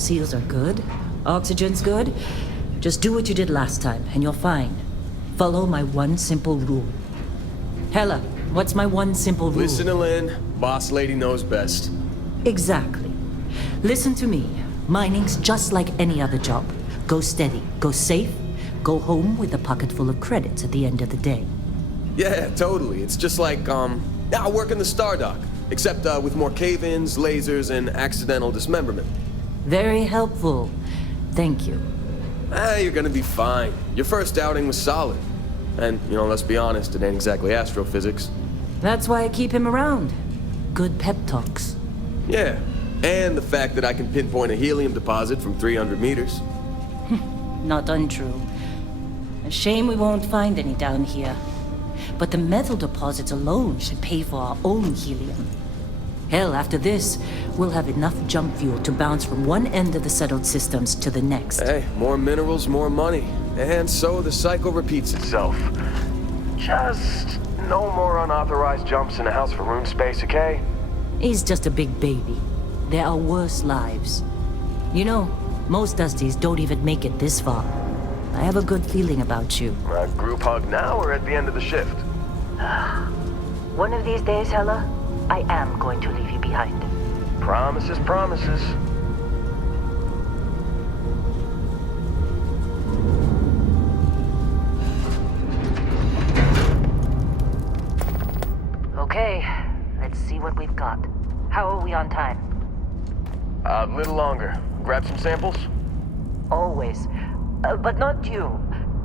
seals are good. Oxygen's good. Just do what you did last time, and you're fine. Follow my one simple rule. Hella, what's my one simple rule? Listen to Lynn. Boss lady knows best. Exactly. Listen to me. Mining's just like any other job. Go steady, go safe, go home with a pocket full of credits at the end of the day. Yeah, totally. It's just like, I work in the Star Dock. Except, with more cave-ins, lasers, and accidental dismemberment. Very helpful. Thank you. You're gonna be fine. Your first outing was solid. And, let's be honest, it ain't exactly astrophysics. That's why I keep him around. Good pep talks. Yeah, and the fact that I can pinpoint a helium deposit from 300 meters. Not untrue. A shame we won't find any down here. But the metal deposits alone should pay for our own helium. Hell, after this, we'll have enough jump fuel to bounce from one end of the settled systems to the next. Hey, more minerals, more money. And so the cycle repeats itself. Just no more unauthorized jumps in a house for room space, okay? He's just a big baby. There are worse lives. Most Dusties don't even make it this far. I have a good feeling about you. A group hug now or at the end of the shift? One of these days, Hella, I am going to leave you behind. Promises, promises. Okay, let's see what we've got. How are we on time? A little longer. Grab some samples? Always. But not you.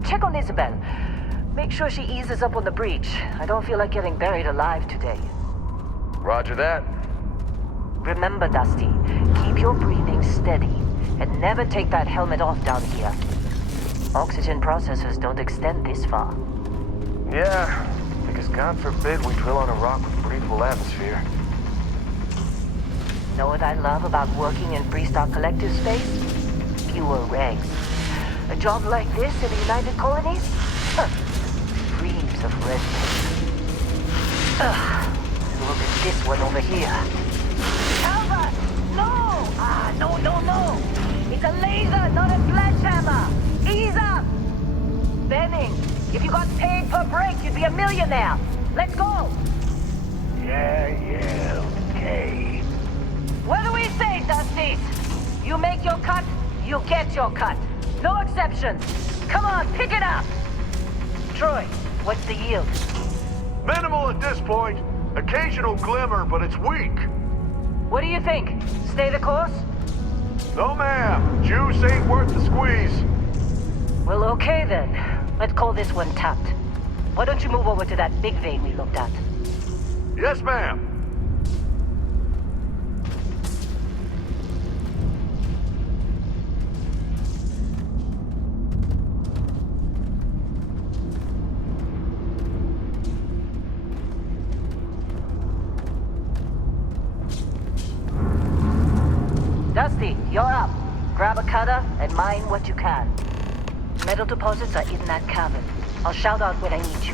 Check on Isabel. Make sure she eases up on the breach. I don't feel like getting buried alive today. Roger that. Remember, Dusty, keep your breathing steady and never take that helmet off down here. Oxygen processors don't extend this far. Yeah, because God forbid we drill on a rock with breathable atmosphere. Know what I love about working in Freestar Collective space? Fewer regs. A job like this in the United Colonies? Reams of red tape. And look at this one over here. Albert! No! No! It's a laser, not a sledgehammer! Ease up! Benning, if you got paid per break, you'd be a millionaire. Let's go! Yeah, okay. What do we say, Dusties? You make your cut, you get your cut. No exceptions. Come on, pick it up. Troy, what's the yield? Minimal at this point. Occasional glimmer, but it's weak. What do you think? Stay the course? No, ma'am. Juice ain't worth the squeeze. Well, okay then. Let's call this one tapped. Why don't you move over to that big vein we looked at? Yes, ma'am. Dusty, you're up. Grab a cutter and mine what you can. Metal deposits are in that cavern. I'll shout out when I need you.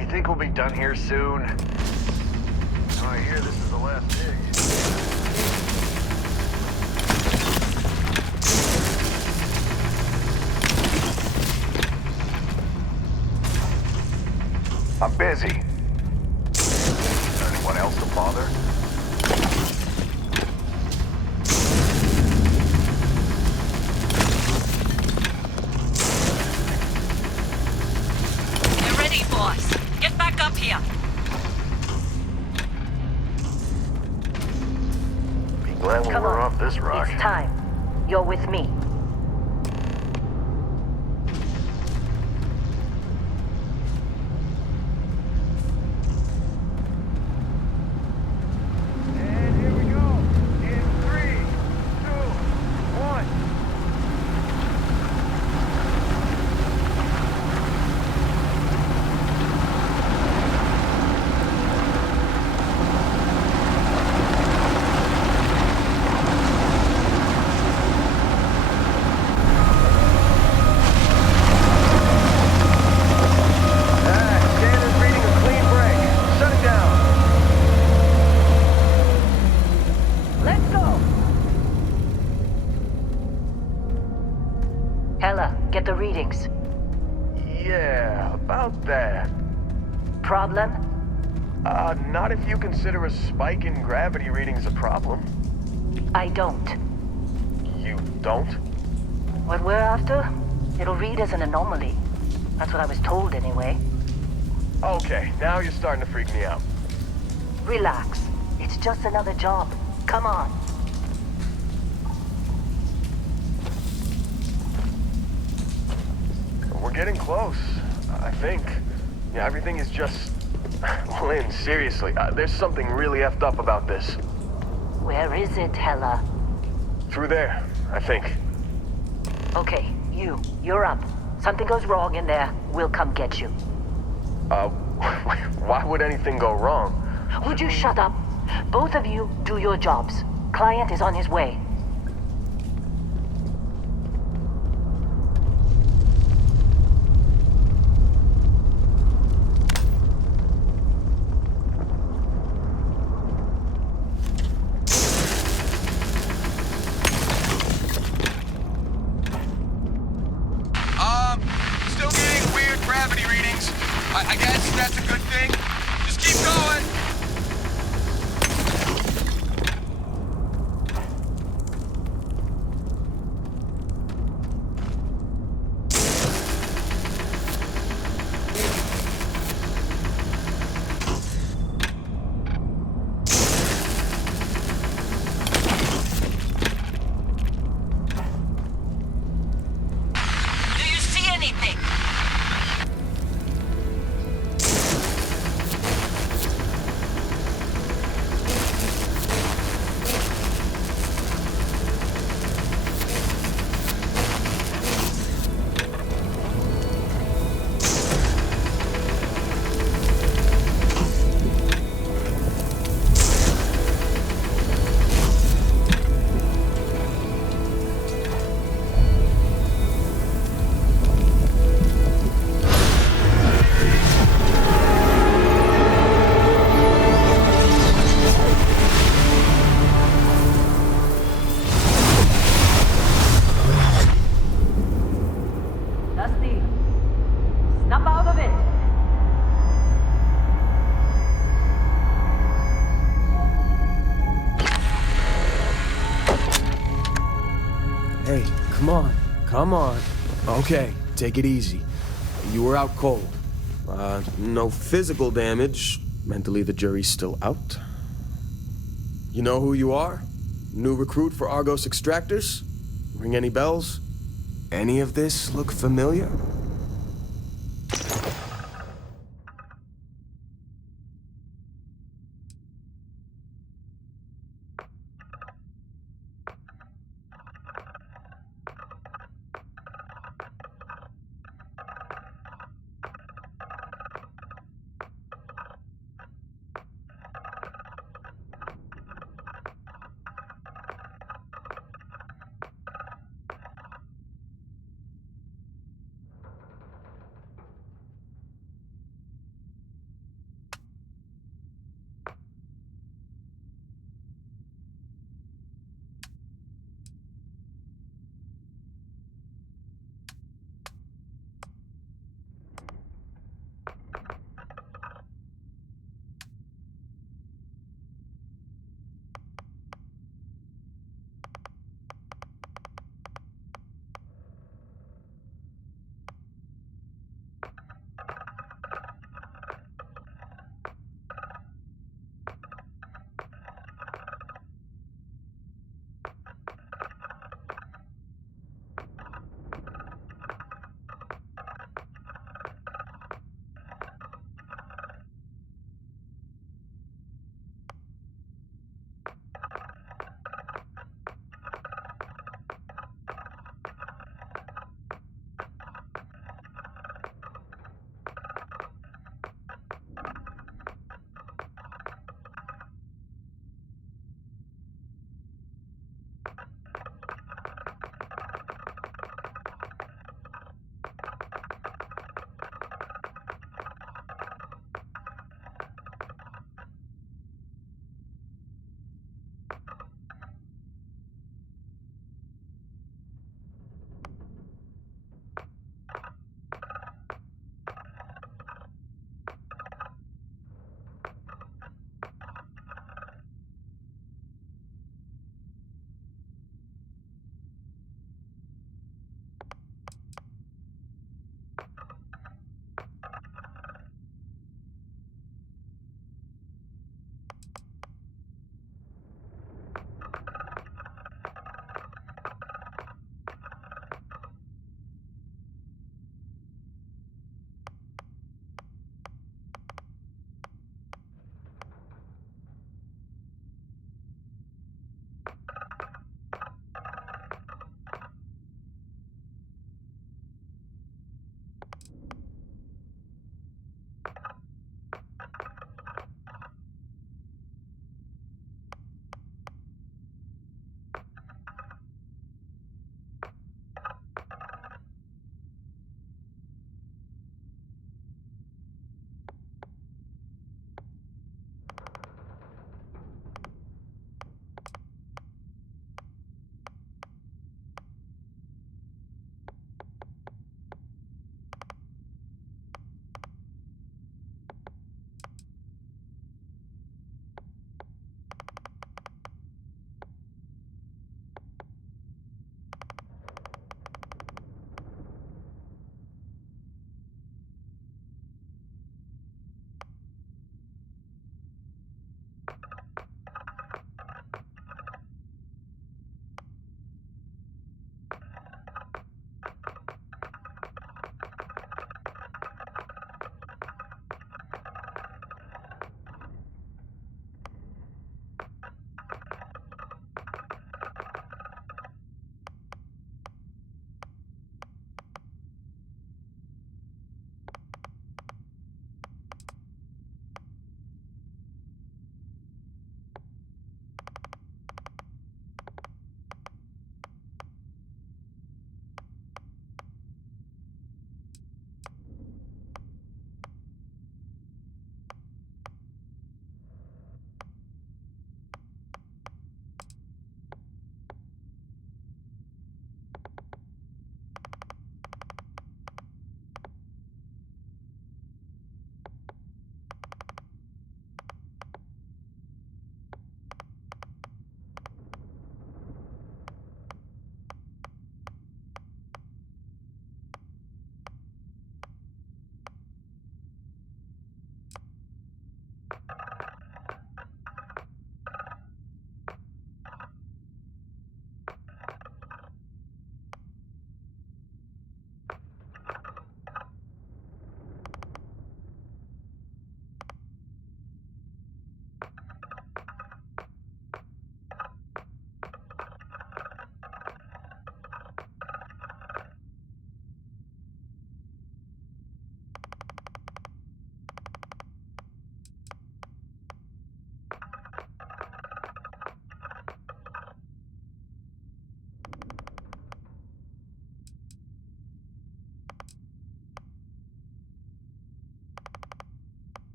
You think we'll be done here soon? Oh, I hear this is the last dig. I'm busy. Is there anyone else to bother? You're ready, boys. Get back up here. Be glad when Come we're on. off this rock. It's time. You're with me. And here we go. In 3, 2, 1. Get the readings. Yeah, about that. Problem? Not if you consider a spike in gravity readings a problem. I don't. You don't? What we're after? It'll read as an anomaly. That's what I was told anyway. Okay, now you're starting to freak me out. Relax. It's just another job. Come on. We're getting close, I think. Yeah, everything is just... Lynn, seriously, there's something really effed up about this. Where is it, Hella? Through there, I think. Okay, you're up. Something goes wrong in there, we'll come get you. Why would anything go wrong? Would you shut up? Both of you do your jobs. Client is on his way. Still getting weird gravity readings. I guess that's a good thing. Just keep going. Do you see anything? Dusty, snap out of it. Hey, come on. Come on. Okay, take it easy. You were out cold. No physical damage. Mentally, the jury's still out. You know who you are? New recruit for Argos Extractors? Ring any bells? Any of this look familiar?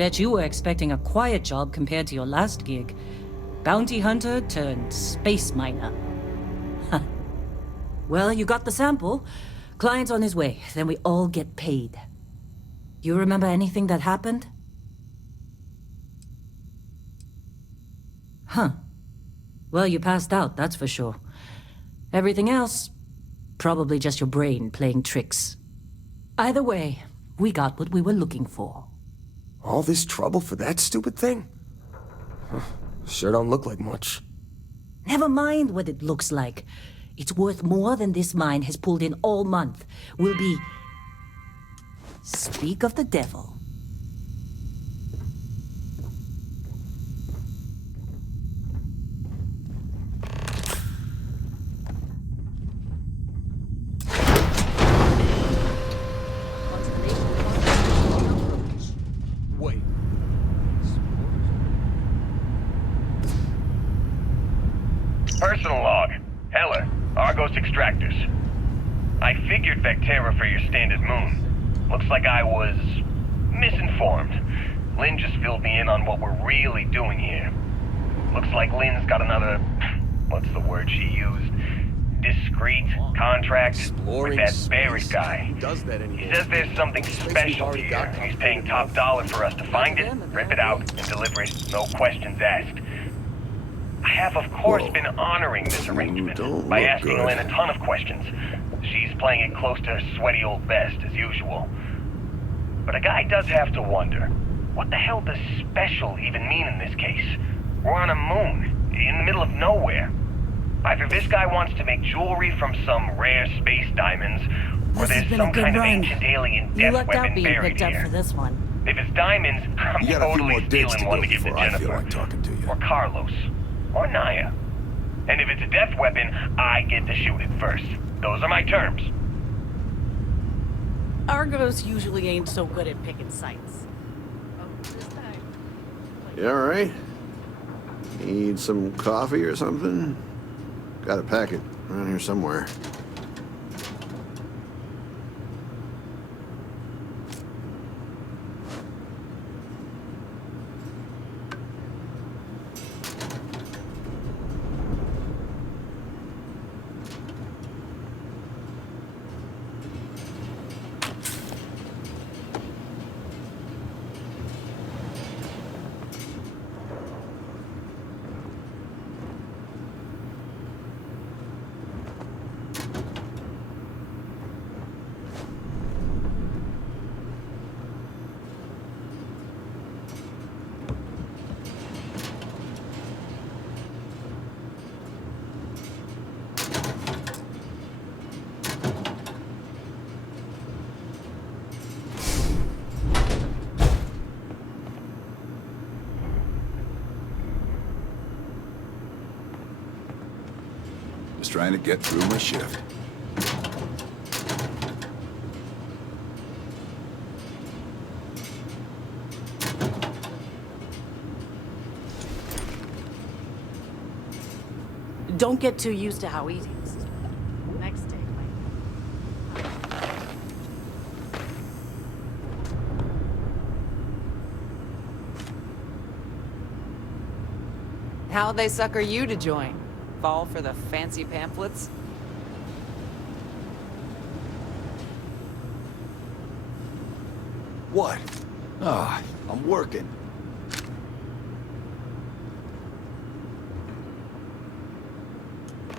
Bet you were expecting a quiet job compared to your last gig. Bounty hunter turned space miner. Huh. Well, you got the sample. Client's on his way, then we all get paid. You remember anything that happened? Huh. Well, you passed out, that's for sure. Everything else, probably just your brain playing tricks. Either way, we got what we were looking for. All this trouble for that stupid thing? Huh. Sure don't look like much. Never mind what it looks like. It's worth more than this mine has pulled in all month. We'll be... Speak of the devil. Wait. Personal log. Heller, Argos Extractors. I figured Vectera for your standard moon. Looks like I was misinformed. Lynn just filled me in on what we're really doing here. Looks like Lynn's got another, what's the word she used? Discreet contract with that Barry guy. Who does that anymore? He says there's something special here. He's paying top dollar for us to find it, rip it out, and deliver it. No questions asked. I have, of course, been honoring this arrangement by asking Lynn a ton of questions. She's playing it close to her sweaty old best, as usual. But a guy does have to wonder, what the hell does special even mean in this case? We're on a moon, in the middle of nowhere. Either this guy wants to make jewelry from some rare space diamonds, or there's some kind of ancient alien death weapon buried here. this one. If it's diamonds, I'm You got a few more totally digs to stealing go one to give to before I feel Jennifer. like talking to you. Or Carlos. Or Naya. And if it's a death weapon, I get to shoot it first. Those are my terms. Argos usually ain't so good at picking sites. Oh, this time. You all right? Need some coffee or something? Got a packet around here somewhere. Just trying to get through my shift. Don't get too used to how easy this is. Next day, How'd they sucker you to join? Fall for the fancy pamphlets? What? Ah, I'm working.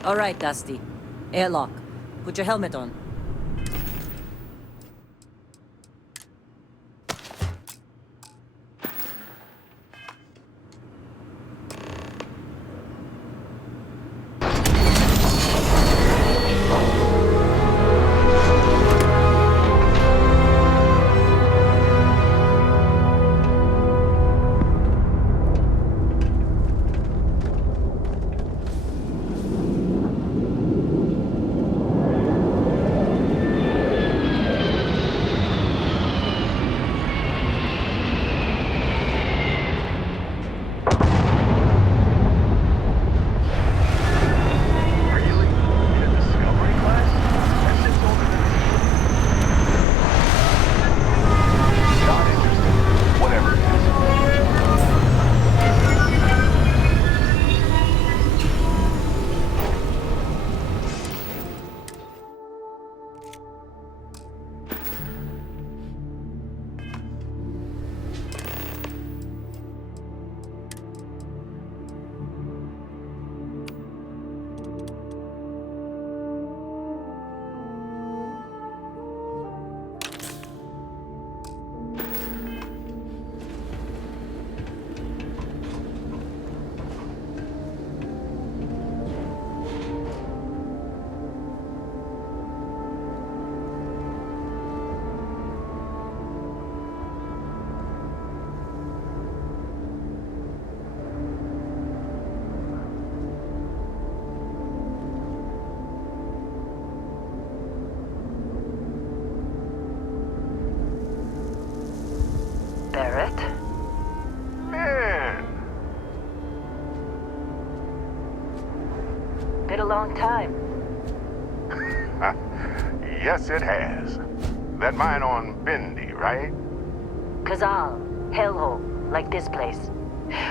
All right, Dusty. Airlock. Put your helmet on. Been a long time. Yes, it has. That mine on Bendy, right? Kazal, hellhole, like this place.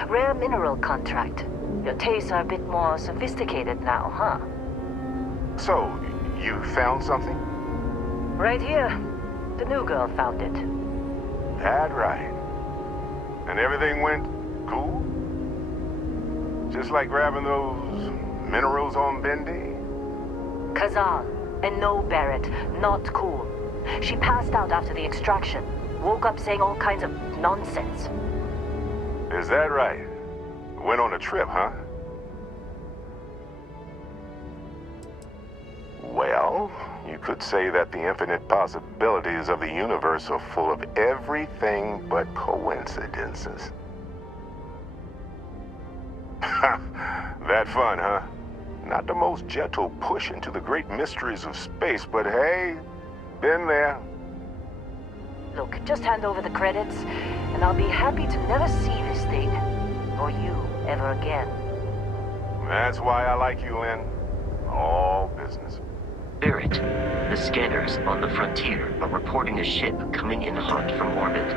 Rare mineral contract. Your tastes are a bit more sophisticated now, huh? So, you found something? Right here. The new girl found it. That right. And everything went cool? Just like grabbing those minerals on Bendy? Kazal. And no, Barrett, not cool. She passed out after the extraction. Woke up saying all kinds of nonsense. Is that right? Went on a trip, huh? Well, you could say that the infinite possibilities of the universe are full of everything but coincidences. That fun, huh? Not the most gentle push into the great mysteries of space, but hey, been there. Look, just hand over the credits, and I'll be happy to never see this thing, or you, ever again. That's why I like you, Lynn. All business. Barrett, the scanners on the frontier are reporting a ship coming in hot from orbit.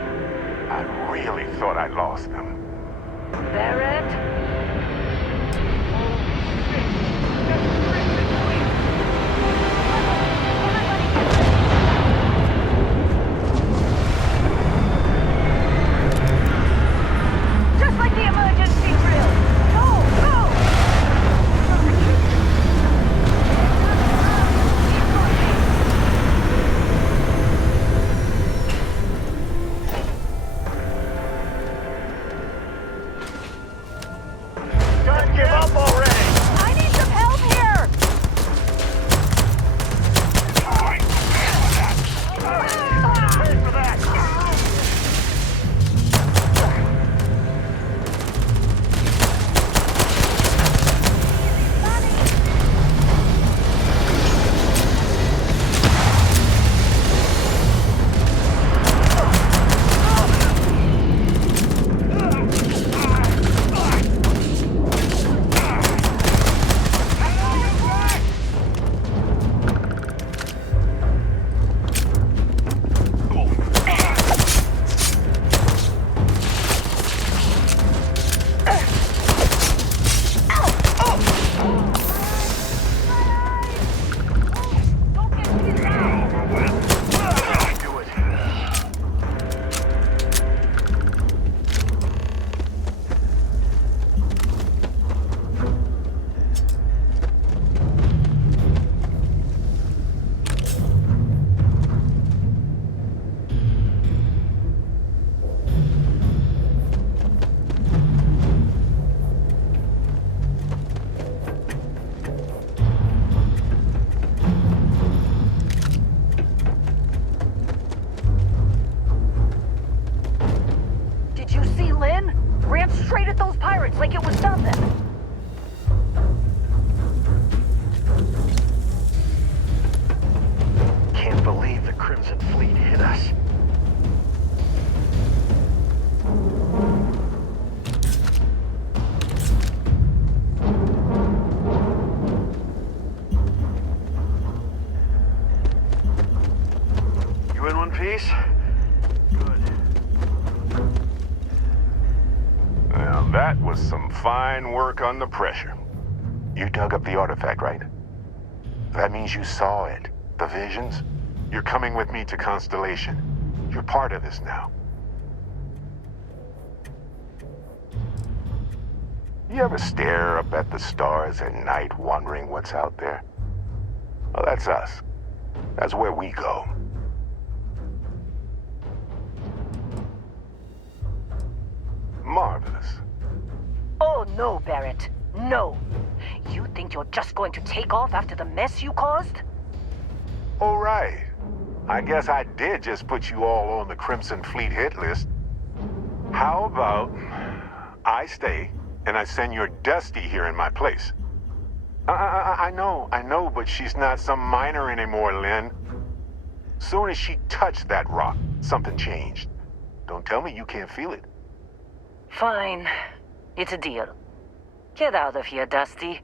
I really thought I lost them. Barrett? Just like the emergency drill! Go! Go! Don't give up already! I need some help here! Pay for that! Did you see Lynn? Ran straight at those pirates like it was nothing. Can't believe the Crimson Fleet hit us. You in one piece? Good. Now that was some fine work under pressure. You dug up the artifact, right? That means you saw it. The visions? You're coming with me to Constellation. You're part of this now. You ever stare up at the stars at night wondering what's out there? Well, that's us. That's where we go. Marvelous. Oh no, Barrett. No. You think you're just going to take off after the mess you caused? All right. I guess I did just put you all on the Crimson Fleet hit list. How about I stay and I send your Dusty here in my place? I know, but she's not some miner anymore, Lynn. Soon as she touched that rock, something changed. Don't tell me you can't feel it. Fine. It's a deal. Get out of here, Dusty.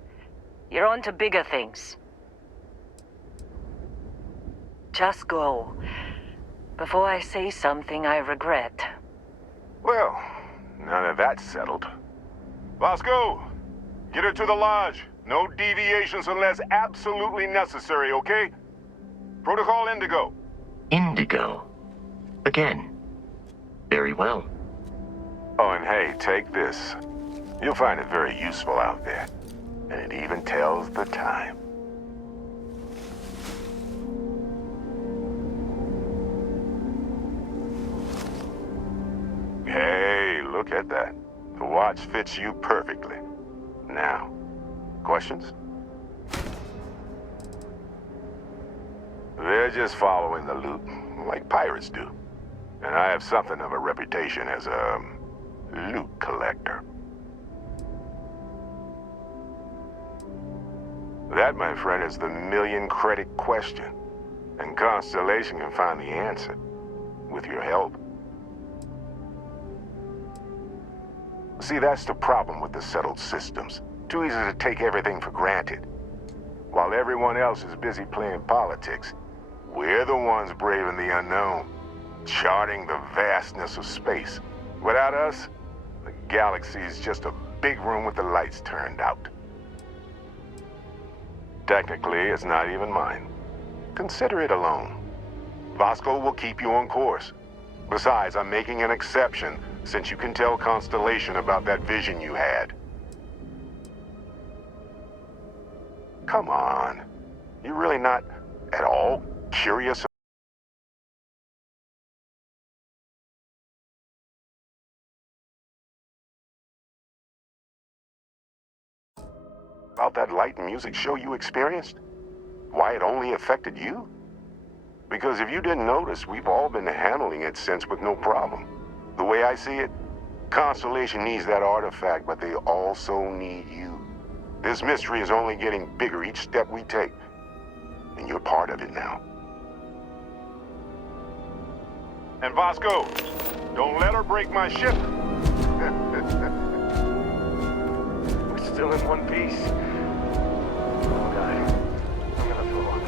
You're on to bigger things. Just go. Before I say something I regret. Well, now that that's settled. Vasco, get her to the lodge. No deviations unless absolutely necessary, okay? Protocol Indigo. Indigo. Again. Very well. Oh, and hey, take this. You'll find it very useful out there. And it even tells the time. Hey, look at that. The watch fits you perfectly. Now, questions? They're just following the loot, like pirates do. And I have something of a reputation as a loot collector. That, my friend, is the million-credit question. And Constellation can find the answer, with your help. See, that's the problem with the settled systems. Too easy to take everything for granted. While everyone else is busy playing politics, we're the ones braving the unknown, charting the vastness of space. Without us, the galaxy is just a big room with the lights turned out. Technically, it's not even mine. Consider it a loan. Vasco will keep you on course. Besides, I'm making an exception since you can tell Constellation about that vision you had. Come on. You're really not at all curious about that light and music show you experienced? Why it only affected you? Because if you didn't notice, we've all been handling it since with no problem. The way I see it, Constellation needs that artifact, but they also need you. This mystery is only getting bigger each step we take, and you're part of it now. And Vasco, don't let her break my ship. We're still in one piece. Oh, God. I'm gonna throw up.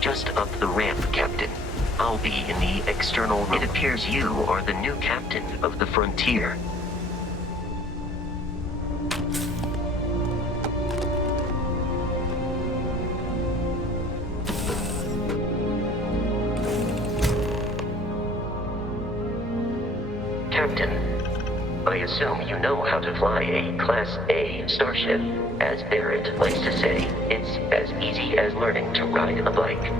Just up the ramp, Captain. I'll be in the external room. It appears you are the new captain of the Frontier. Captain, I assume you know how to fly a Class A starship. As Barrett likes to say, it's as easy as learning to ride a bike.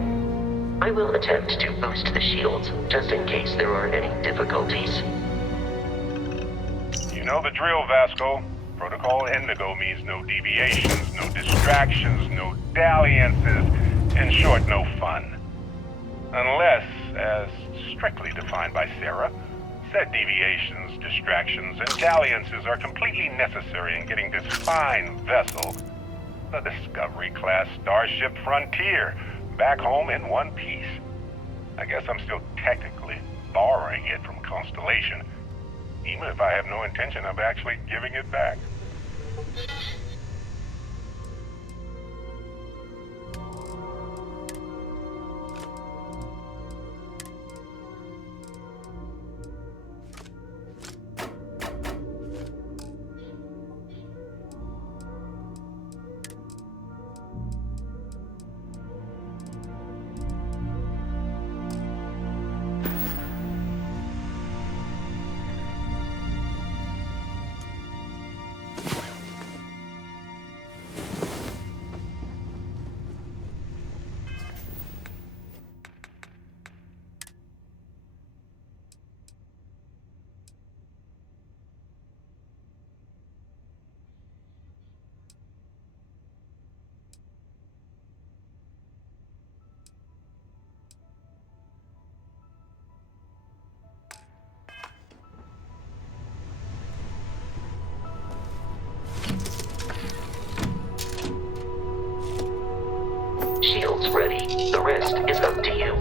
I will attempt to boost the shields, just in case there are any difficulties. You know the drill, Vasco. Protocol Indigo means no deviations, no distractions, no dalliances. In short, no fun. Unless, as strictly defined by Sarah, said deviations, distractions, and dalliances are completely necessary in getting this fine vessel, the Discovery-class Starship Frontier, back home in one piece. I guess I'm still technically borrowing it from Constellation, even if I have no intention of actually giving it back. shields ready. The rest is up to you.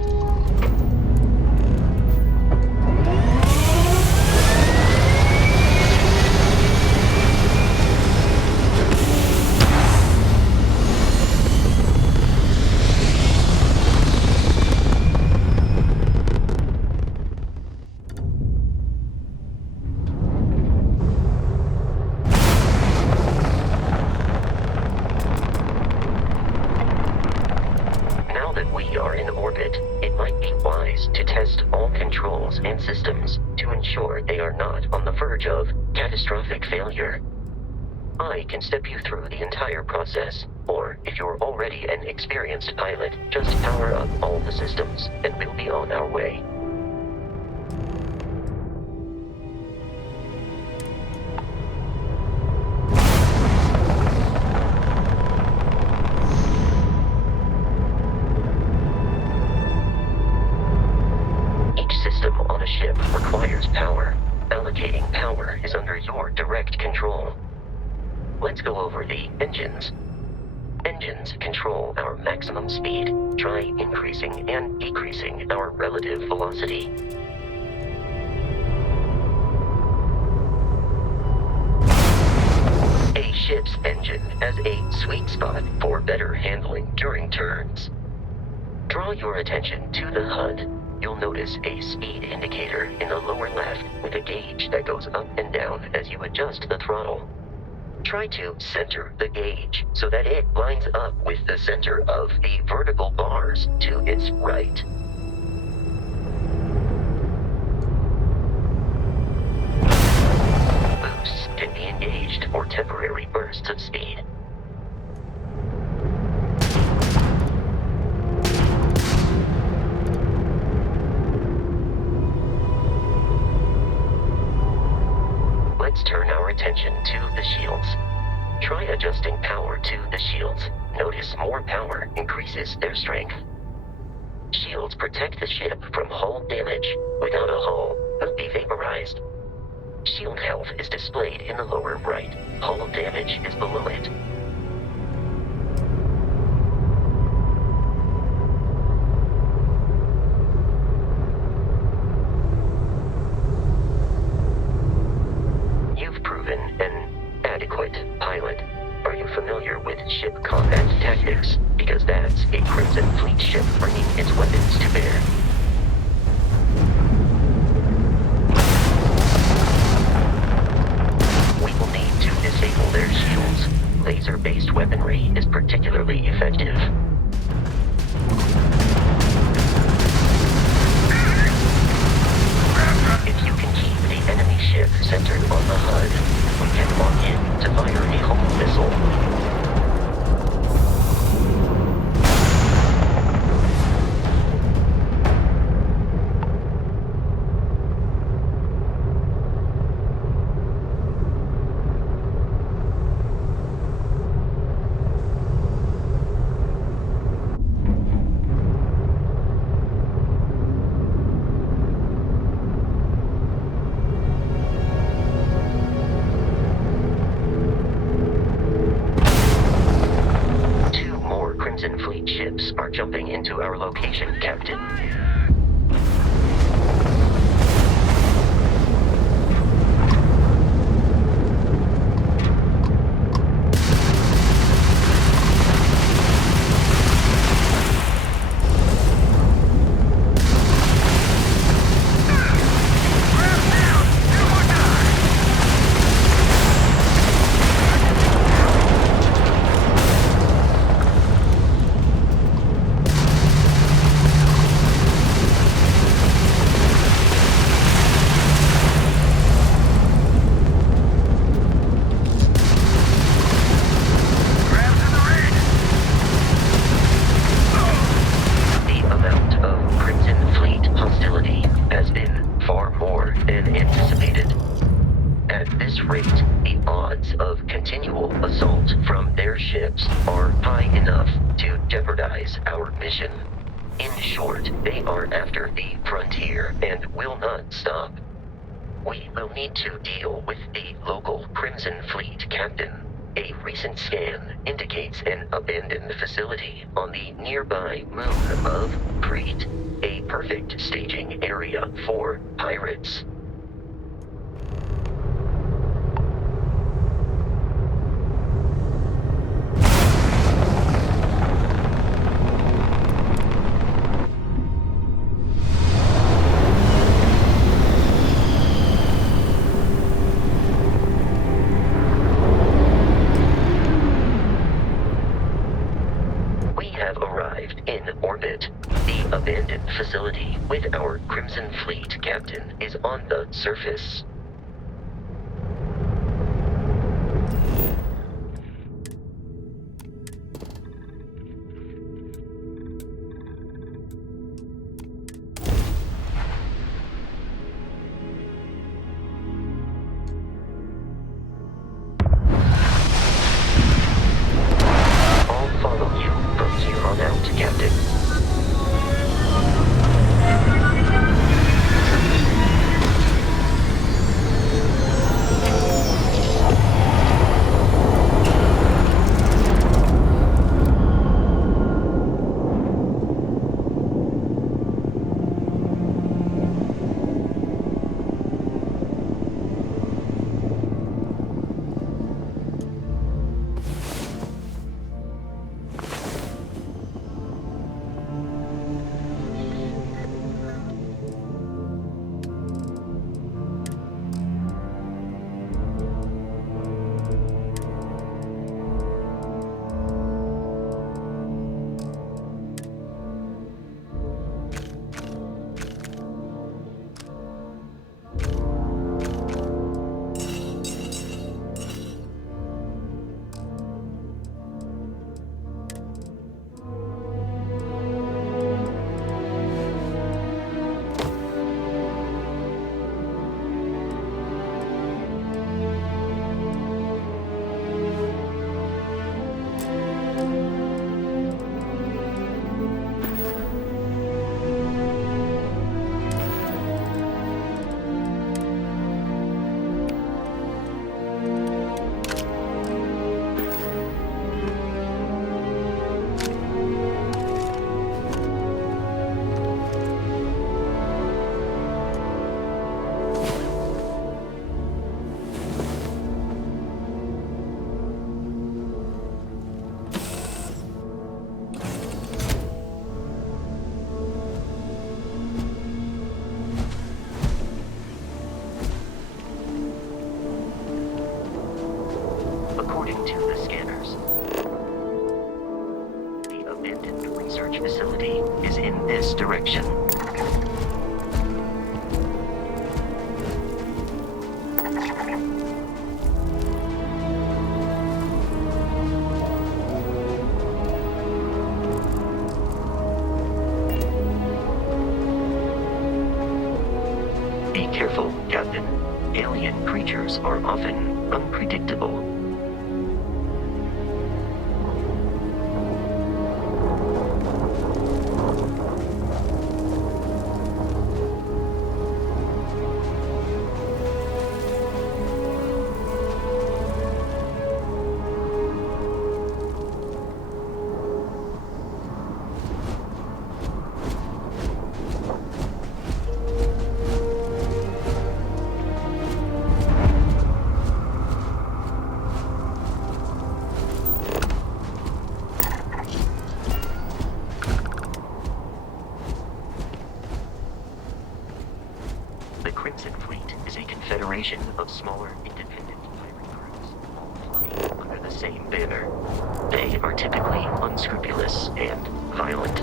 And systems to ensure they are not on the verge of catastrophic failure. I can step you through the entire process, or if you're already an experienced pilot, just power up all the systems and we'll be on our way. Requires power. Allocating power is under your direct control. Let's go over the engines. Engines control our maximum speed. Try increasing and decreasing our relative velocity. A ship's engine has a sweet spot for better handling during turns. Draw your attention to the HUD. You'll notice a speed indicator in the lower left with a gauge that goes up and down as you adjust the throttle. Try to center the gauge so that it lines up with the center of the vertical bars to its right. Boosts can be engaged for temporary bursts of speed. Let's turn our attention to the shields. Try adjusting power to the shields. Notice more power increases their strength. Shields protect the ship from hull damage. Without a hull, it will be vaporized. Shield health is displayed in the lower right. Hull damage is below it. Ship combat tactics, because that's a Crimson Fleet ship bringing its weapons to bear. We will need to disable their shields. Laser-based weaponry is particularly effective. If you can keep the enemy ship centered on the HUD, we can lock in to fire a hull missile. Fleet ships are jumping into our location, Captain. Ships are high enough to jeopardize our mission. In short, they are after the frontier and will not stop. We will need to deal with the local Crimson Fleet captain. A recent scan indicates an abandoned facility on the nearby moon of Crete, a perfect staging area for pirates. The abandoned facility with our Crimson Fleet captain is on the surface. I'll follow you from here on out, Captain. According to the scanners, the abandoned research facility is in this direction. Be careful, Captain. Alien creatures are often unpredictable. The Crimson Fleet is a confederation of smaller, independent pirate crews, all flying under the same banner. They are typically unscrupulous and violent.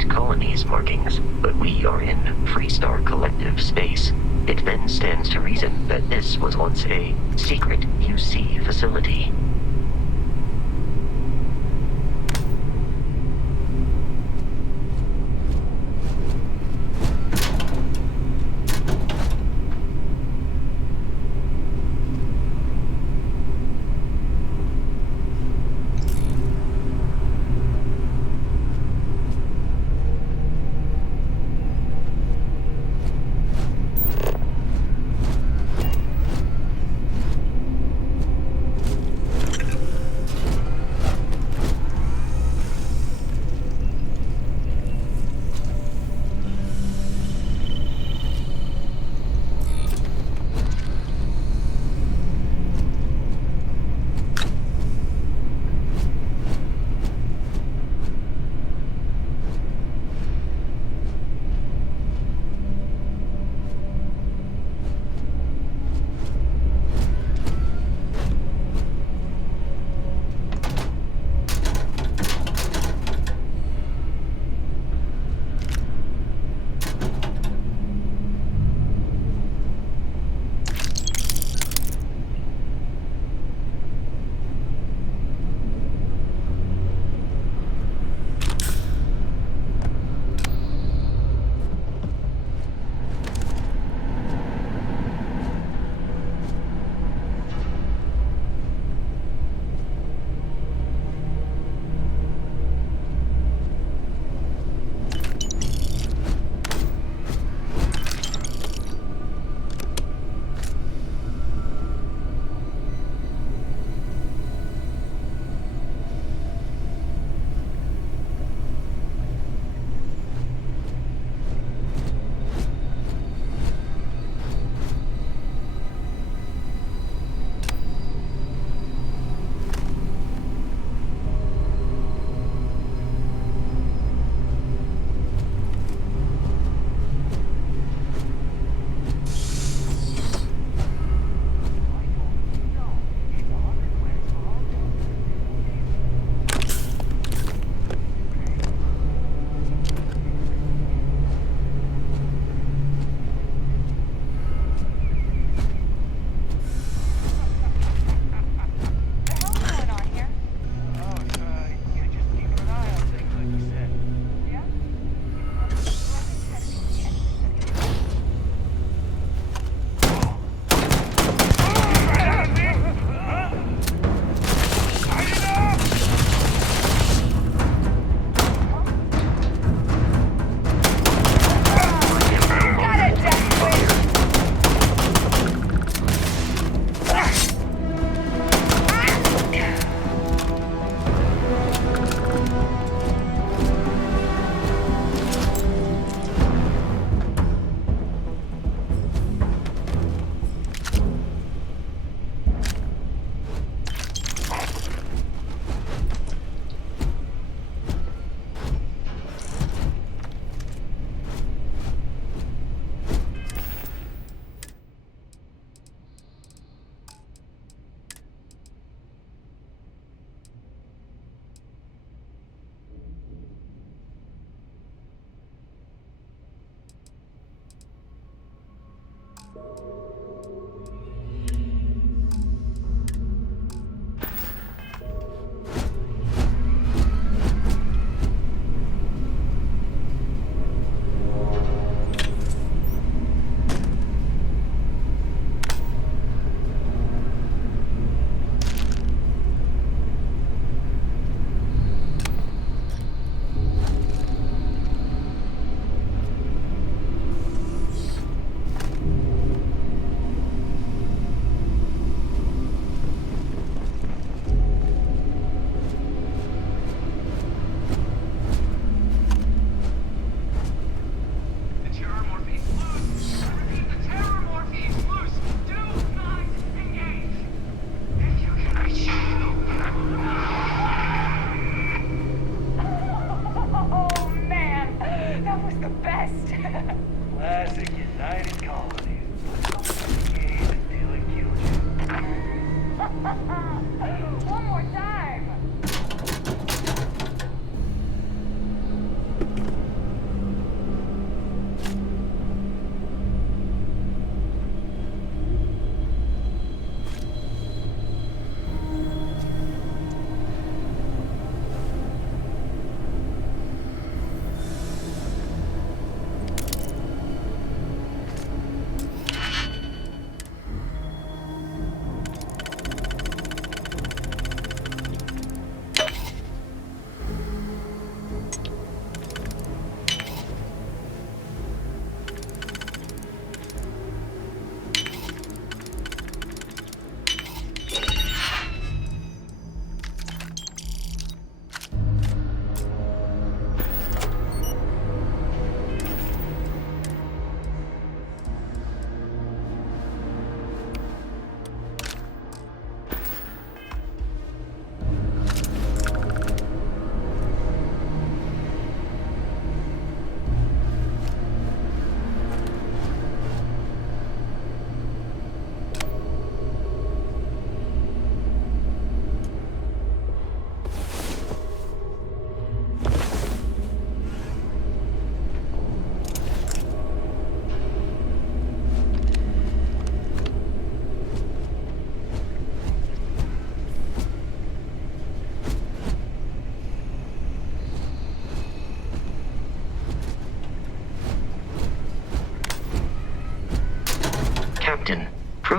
planet colonies markings, but we are in Freestar Collective space. It then stands to reason that this was once a secret UC facility.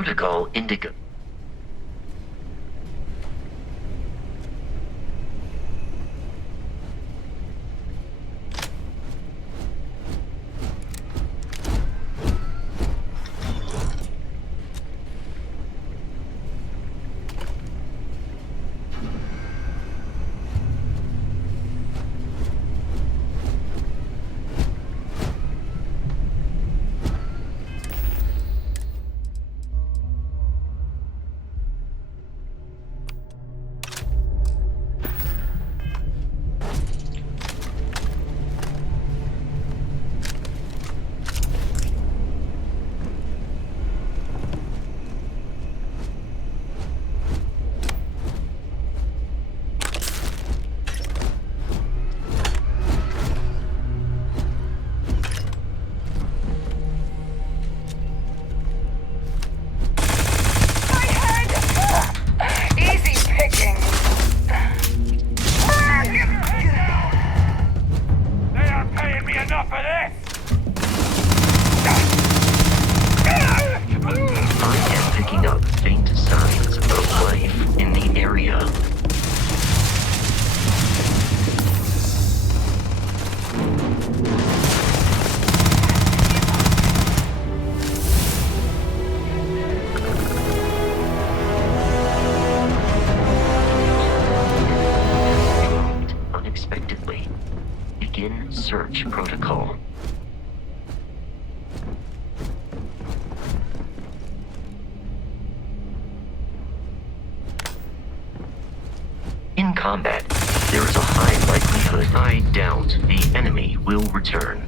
Protocol Indigo. Search protocol. In combat, there is a high likelihood I doubt the enemy will return.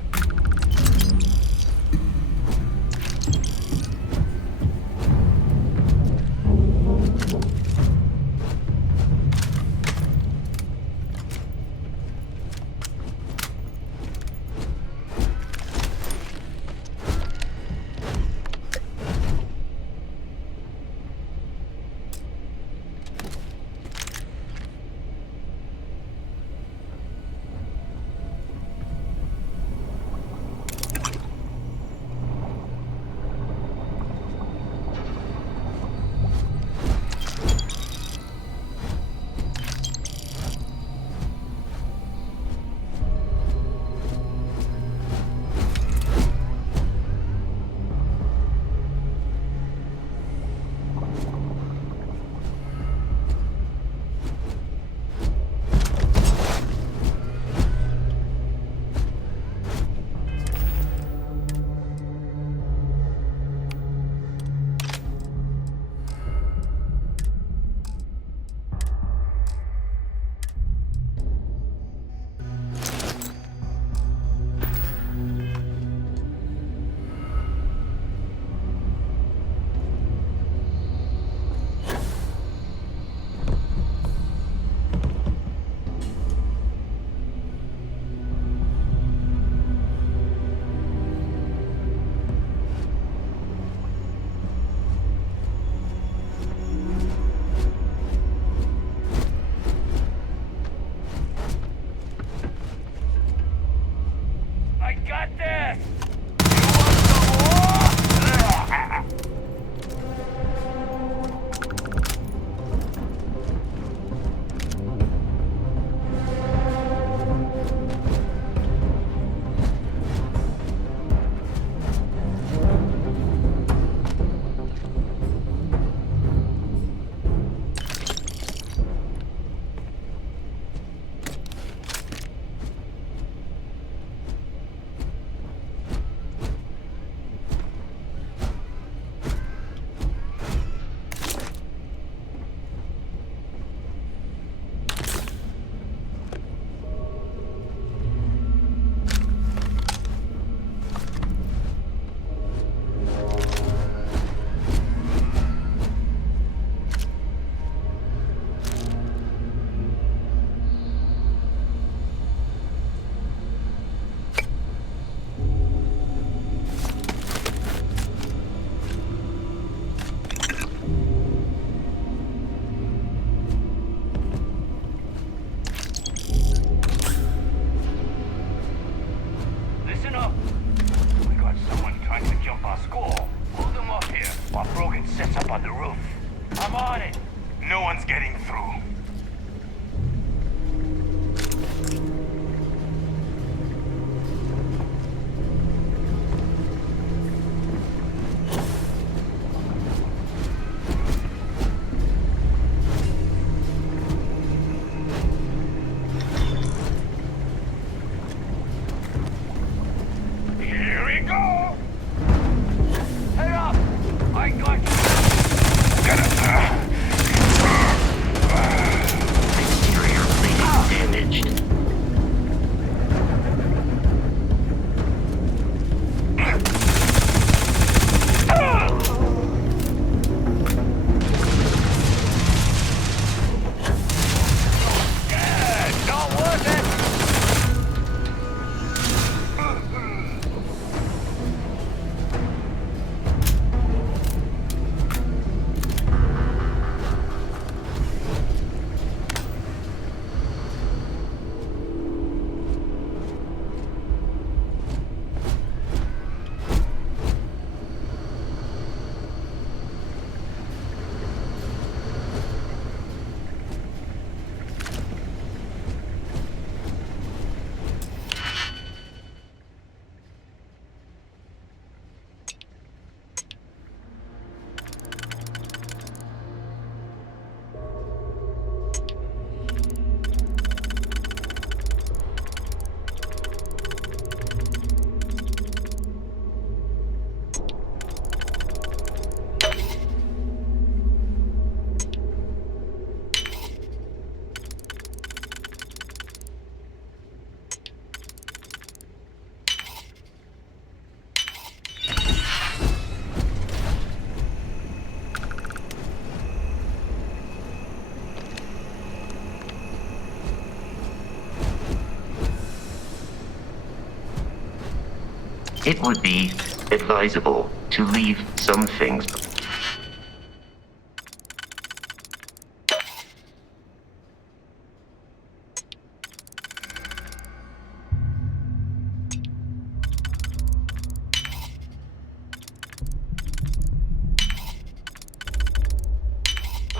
It would be advisable to leave some things.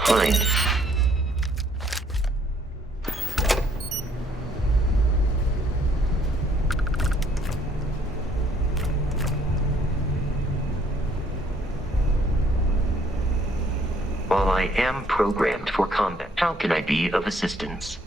Fine. While I am programmed for combat, how can I be of assistance?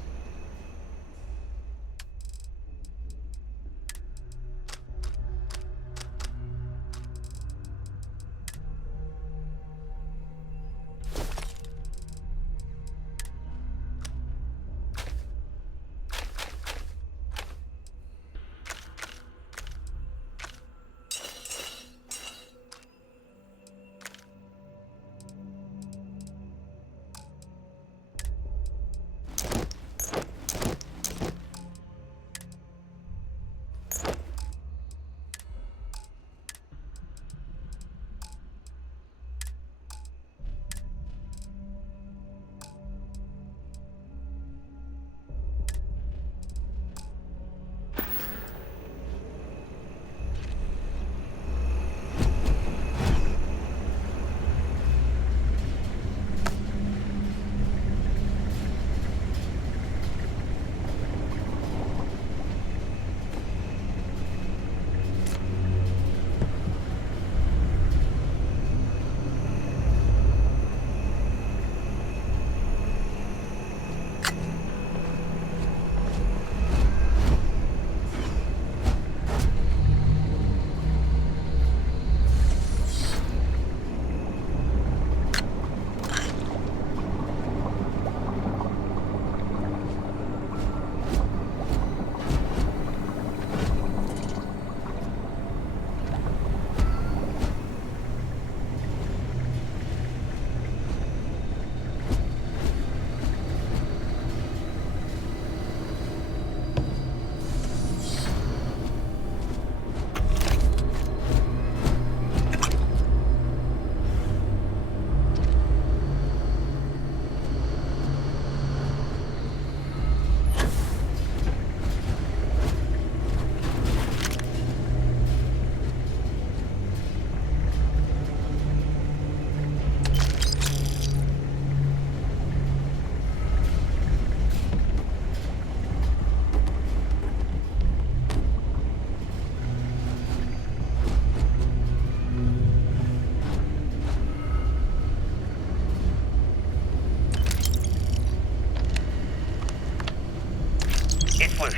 It's loose.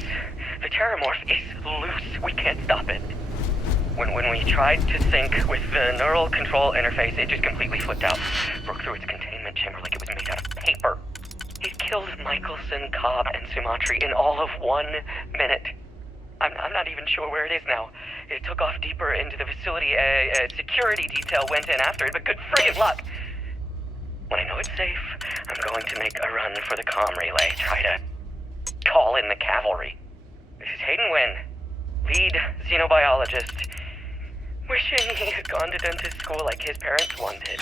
The terramorph is loose. We can't stop it. When we tried to sync with the neural control interface, it just completely flipped out. Broke through its containment chamber like it was made out of paper. He's killed Michelson, Cobb, and Sumatri in all of 1 minute. I'm not even sure where it is now. It took off deeper into the facility. A security detail went in after it, but good friggin' luck. When I know it's safe, I'm going to make a run for the comm relay. Try to call in the cavalry. This is Hayden Wynn, lead xenobiologist. Wishing he had gone to dentist school like his parents wanted.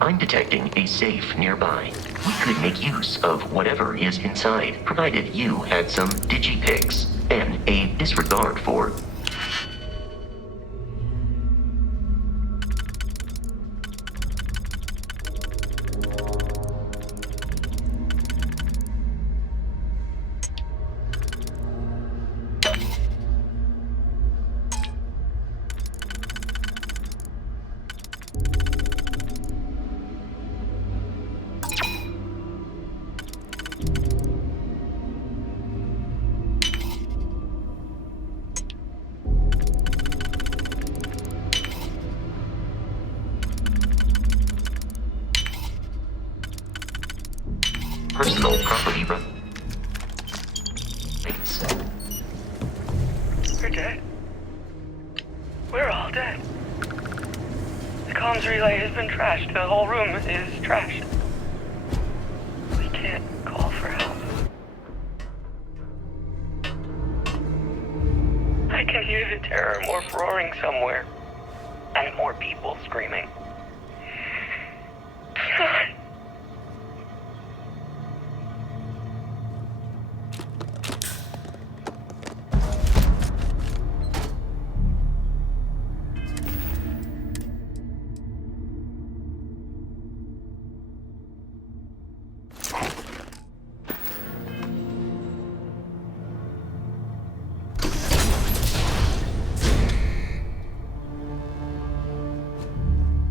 I'm detecting a safe nearby. We could make use of whatever is inside, provided you had some digipics and a disregard for... personal property rights. We're dead. We're all dead. comms relay has been trashed. The whole room is trashed. We can't call for help. I can hear the terror morph roaring somewhere. And more people screaming. God.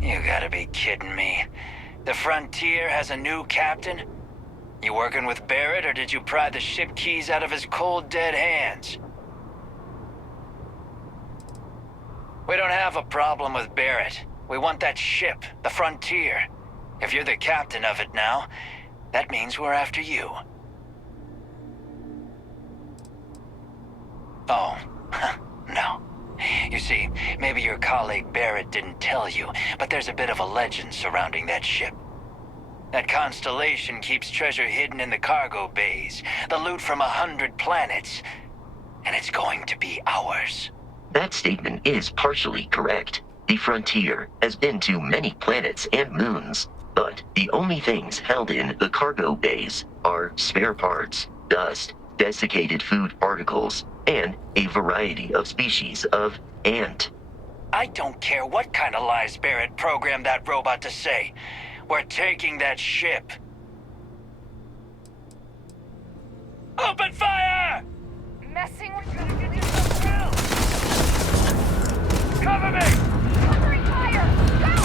You gotta be kidding me. The Frontier has a new captain? You working with Barrett, or did you pry the ship keys out of his cold, dead hands? We don't have a problem with Barrett. We want that ship, the Frontier. If you're the captain of it now, that means we're after you. Oh, no. You see, maybe your colleague Barrett didn't tell you, but there's a bit of a legend surrounding that ship. That constellation keeps treasure hidden in the cargo bays, the loot from 100 planets, and it's going to be ours. That statement is partially correct. The Frontier has been to many planets and moons, but the only things held in the cargo bays are spare parts, dust, desiccated food particles, and a variety of species of ant. I don't care what kind of lies Barrett programmed that robot to say. We're taking that ship. Open fire! Messing with gonna get you some through. Cover me! Covering fire! Go!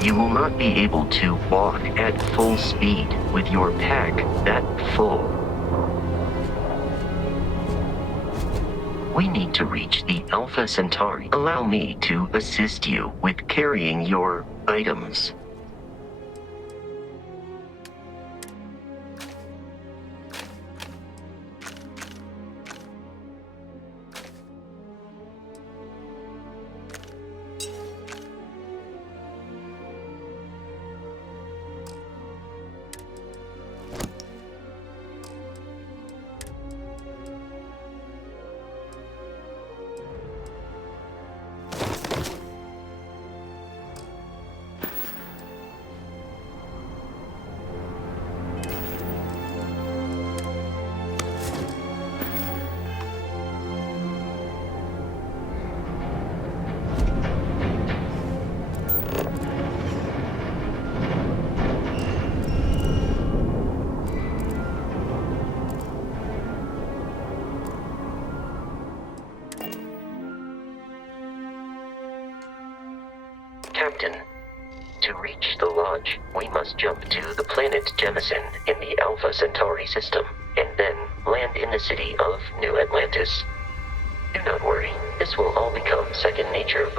You will not be able to walk at full speed with your pack that full. We need to reach the Alpha Centauri. Allow me to assist you with carrying your items. Captain, to reach the lodge, we must jump to the planet Jemison in the Alpha Centauri system, and then land in the city of New Atlantis. Do not worry, this will all become second nature.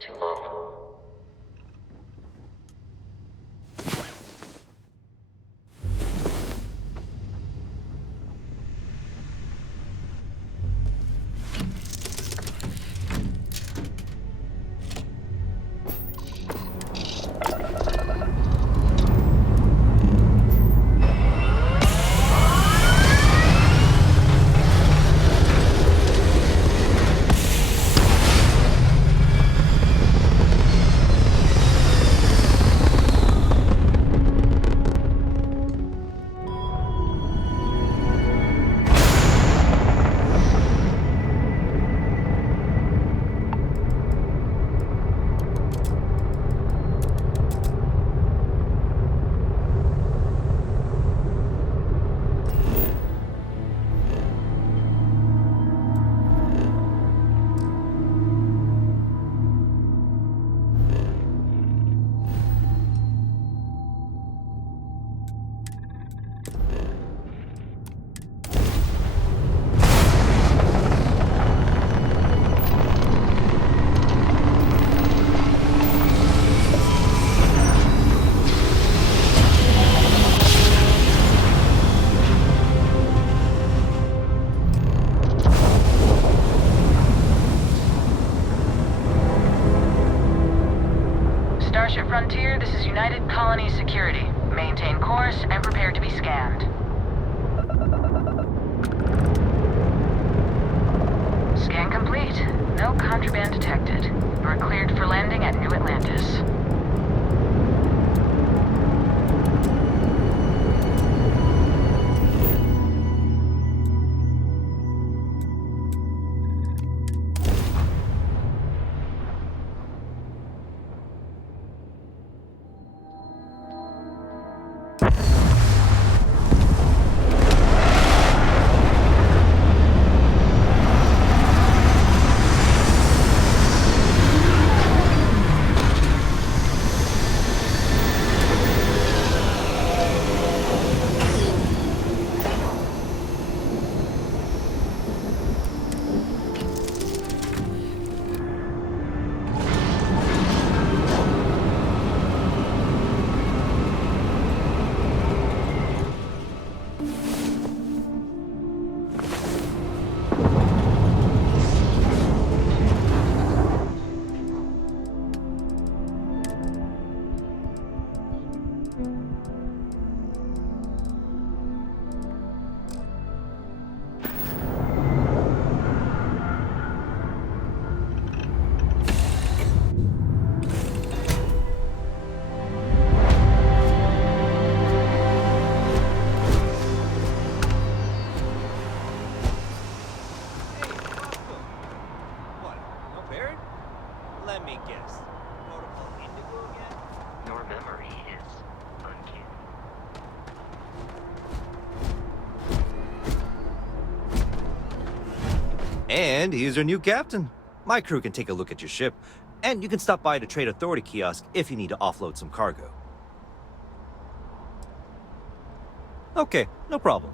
Too long. Starship Frontier, this is United Colony Security. Maintain course and prepare to be scanned. Scan complete. No contraband detected. You are cleared for landing at New Atlantis. Let me guess. Protocol Indigo again? Your memory is uncanny. And here's your new captain. My crew can take a look at your ship, and you can stop by the Trade Authority kiosk if you need to offload some cargo. Okay, no problem.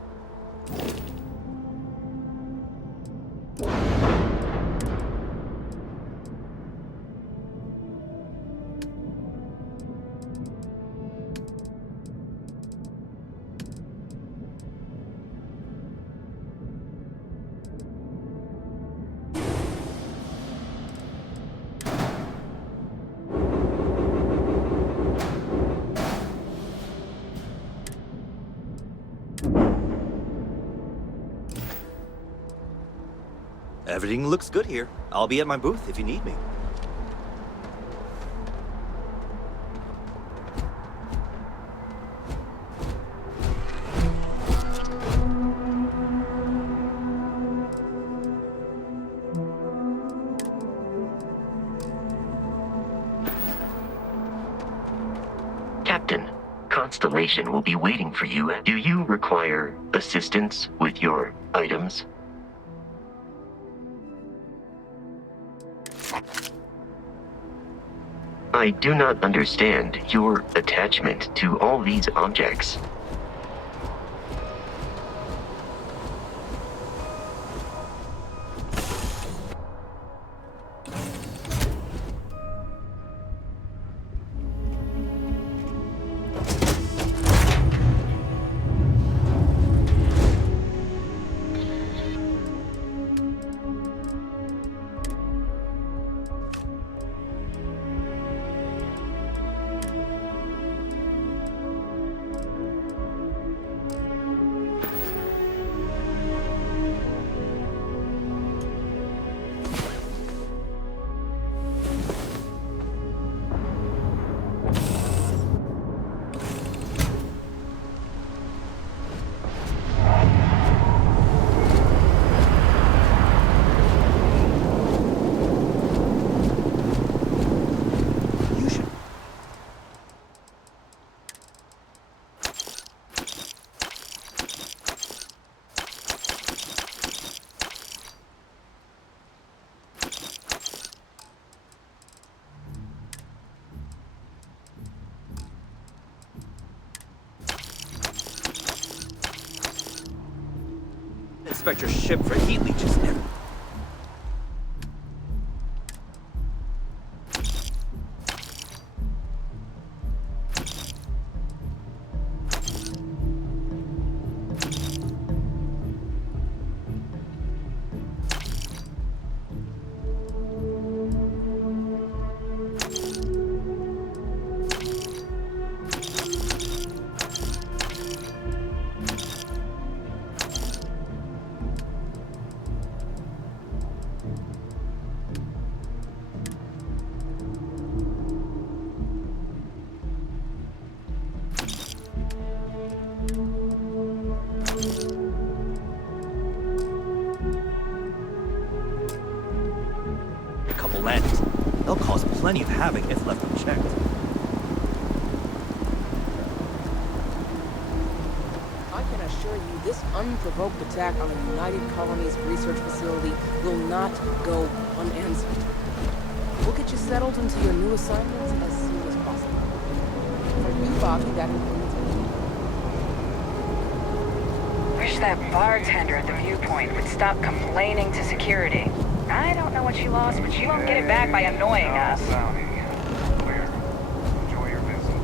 Everything looks good here. I'll be at my booth if you need me. Captain, Constellation will be waiting for you. Do you require assistance with your items? I do not understand your attachment to all these objects. Inspect your ship for heat leeches. Landings. They'll cause plenty of havoc if left unchecked. I can assure you this unprovoked attack on the United Colonies research facility will not go unanswered. We'll get you settled into your new assignments as soon as possible. For you, Bobby, that includes me. Wish that bartender at the viewpoint would stop complaining to security. I don't know what you lost, but you won't get it back by annoying us. Clear. Enjoy your visit.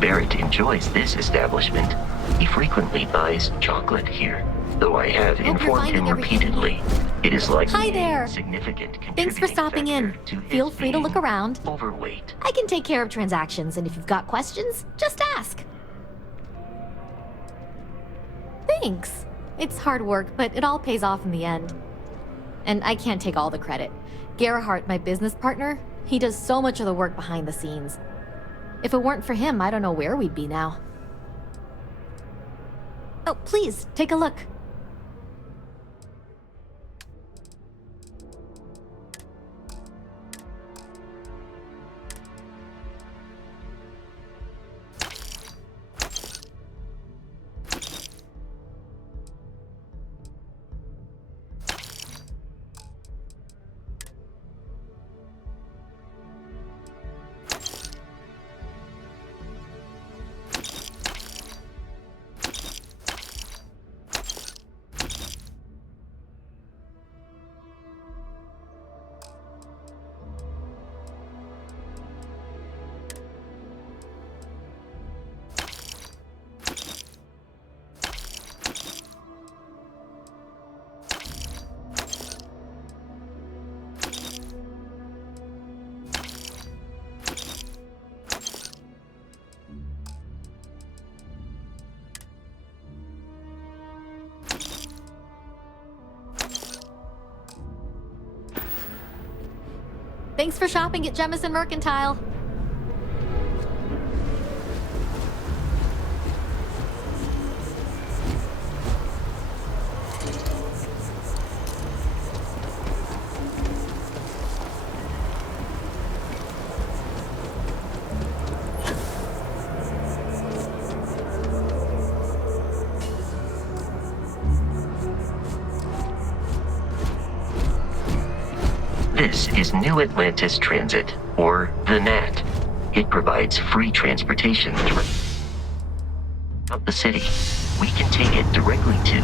Barrett enjoys this establishment. He frequently buys chocolate here, though I have informed him repeatedly. It is likely Hi there. a significant Thanks for stopping in. Feel free to look around. Overweight. I can take care of transactions, and if you've got questions, just ask. Thanks. It's hard work, but it all pays off in the end. And I can't take all the credit. Gerhardt, my business partner, he does so much of the work behind the scenes. If it weren't for him, I don't know where we'd be now. Oh, please, take a look. Thanks for shopping at Jemison Mercantile. This is New Atlantis Transit, or the NAT. It provides free transportation throughout the city. We can take it directly to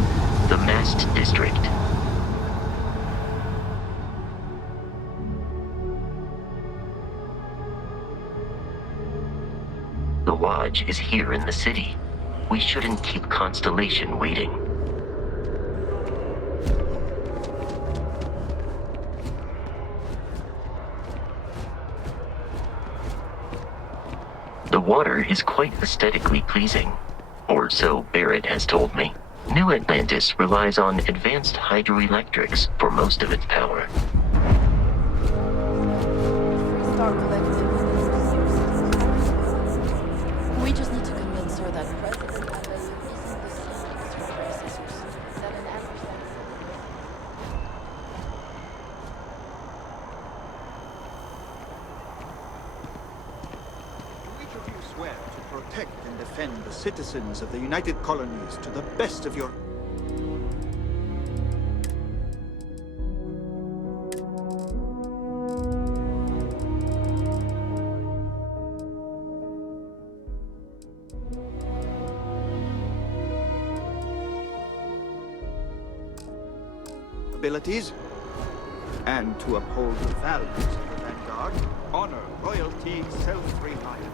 the Mast District. The Lodge is here in the city. We shouldn't keep Constellation waiting. The water is quite aesthetically pleasing, or so Barrett has told me. New Atlantis relies on advanced hydroelectrics for most of its power. We just need to convince her that President Abbey isn't the son of his predecessors. That an adversary. Each of you swear to protect and defend the citizens of the United Colonies to the best of your... abilities, and to uphold the values of the Vanguard, honor, loyalty, self-reliance.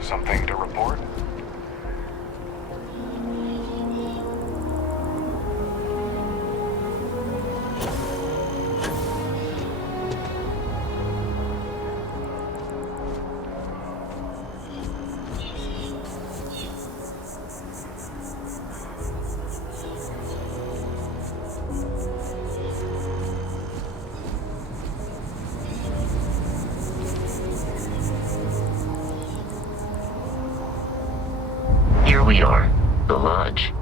Something to report? Here we are, the Lodge.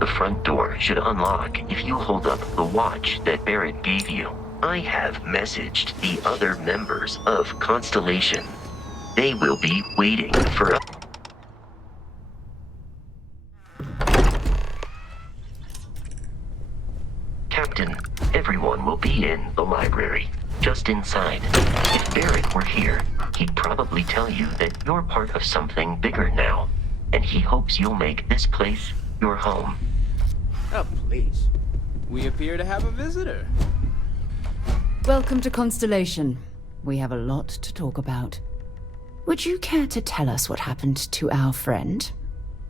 The front door should unlock if you hold up the watch that Barrett gave you. I have messaged the other members of Constellation. They will be waiting for us. Captain, everyone will be in the library, just inside. If Barrett were here, he'd probably tell you that you're part of something bigger now, and he hopes you'll make this place your home. Oh, please. We appear to have a visitor. Welcome to Constellation. We have a lot to talk about. Would you care to tell us what happened to our friend?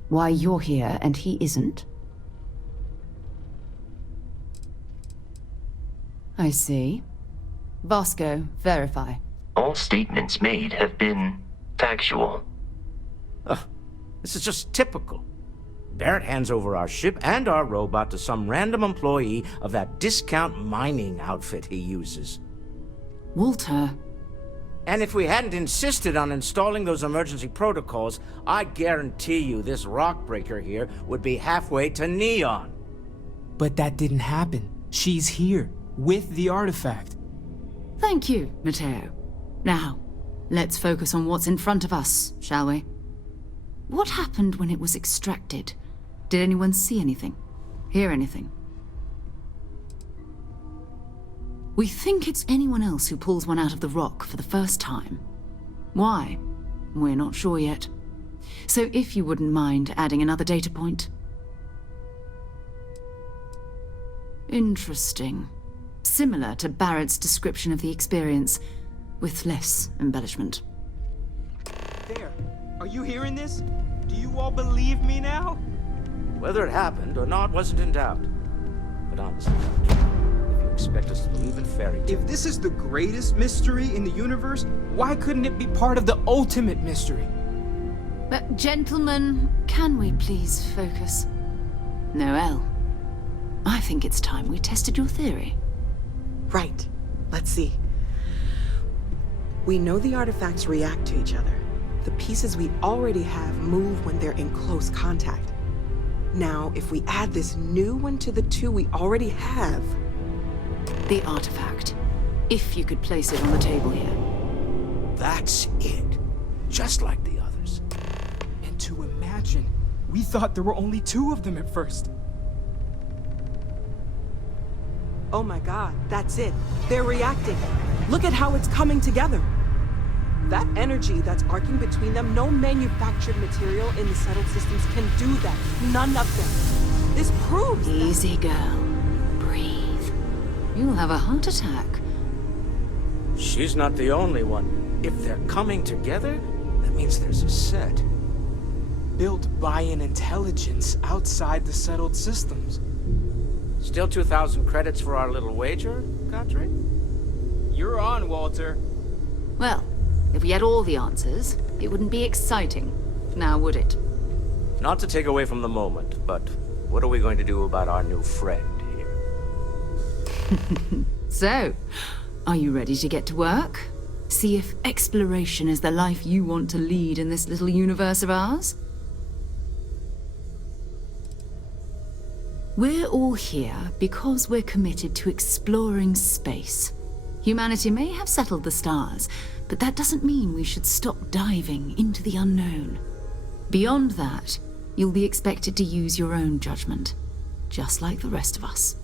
Why you're here and he isn't? I see. Vasco, verify. All statements made have been factual. This is just typical. Barrett hands over our ship and our robot to some random employee of that discount mining outfit he uses. Walter. And if we hadn't insisted on installing those emergency protocols, I guarantee you this rock breaker here would be halfway to Neon. But that didn't happen. She's here, with the artifact. Thank you, Matteo. Now, let's focus on what's in front of us, shall we? What happened when it was extracted? Did anyone see anything? Hear anything? We think it's anyone else who pulls one out of the rock for the first time. Why? We're not sure yet. So if you wouldn't mind adding another data point. Interesting. Similar to Barrett's description of the experience, with less embellishment. There. Are you hearing this? Do you all believe me now? Whether it happened or not wasn't in doubt. But honestly, Doctor, if you expect us to believe in fairy tales... If this is the greatest mystery in the universe, why couldn't it be part of the ultimate mystery? But gentlemen, can we please focus? Noel, I think it's time we tested your theory. Right. Let's see. We know the artifacts react to each other. The pieces we already have move when they're in close contact. Now, if we add this new one to the two we already have... The artifact. If you could place it on the table here. That's it. Just like the others. And to imagine, we thought there were only 2 of them at first. Oh my god, that's it. They're reacting. Look at how it's coming together. That energy that's arcing between them, no manufactured material in the settled systems can do that. None of them. This proves Easy, girl. Breathe. You'll have a heart attack. She's not the only one. If they're coming together, that means there's a set. Built by an intelligence outside the settled systems. Still 2,000 credits for our little wager, Godfrey? You're on, Walter. Well, if we had all the answers, it wouldn't be exciting. Now, would it? Not to take away from the moment, but what are we going to do about our new friend here? So, are you ready to get to work? See if exploration is the life you want to lead in this little universe of ours? We're all here because we're committed to exploring space. Humanity may have settled the stars, but that doesn't mean we should stop diving into the unknown. Beyond that, you'll be expected to use your own judgment, just like the rest of us.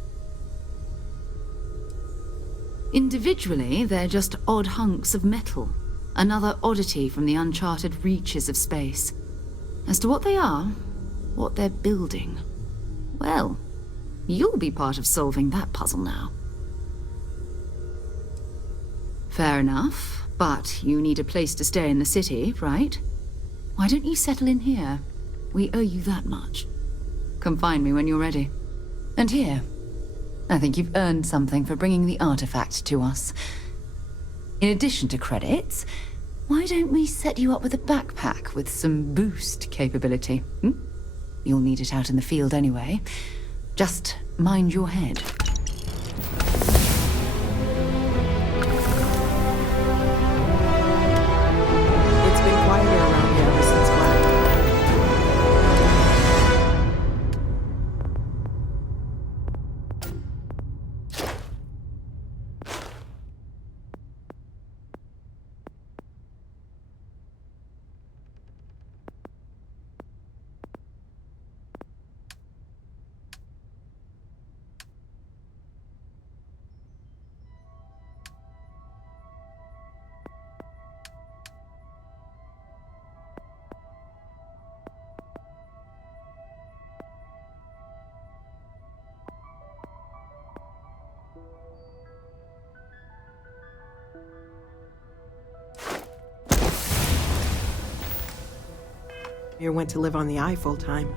Individually, they're just odd hunks of metal, another oddity from the uncharted reaches of space. As to what they are, what they're building, well, you'll be part of solving that puzzle now. Fair enough, but you need a place to stay in the city, right? Why don't you settle in here? We owe you that much. Come find me when you're ready. And here, I think you've earned something for bringing the artifact to us. In addition to credits, why don't we set you up with a backpack with some boost capability? You'll need it out in the field anyway. Just mind your head. It's been quieter around here ever since You went to live on the Eye full time.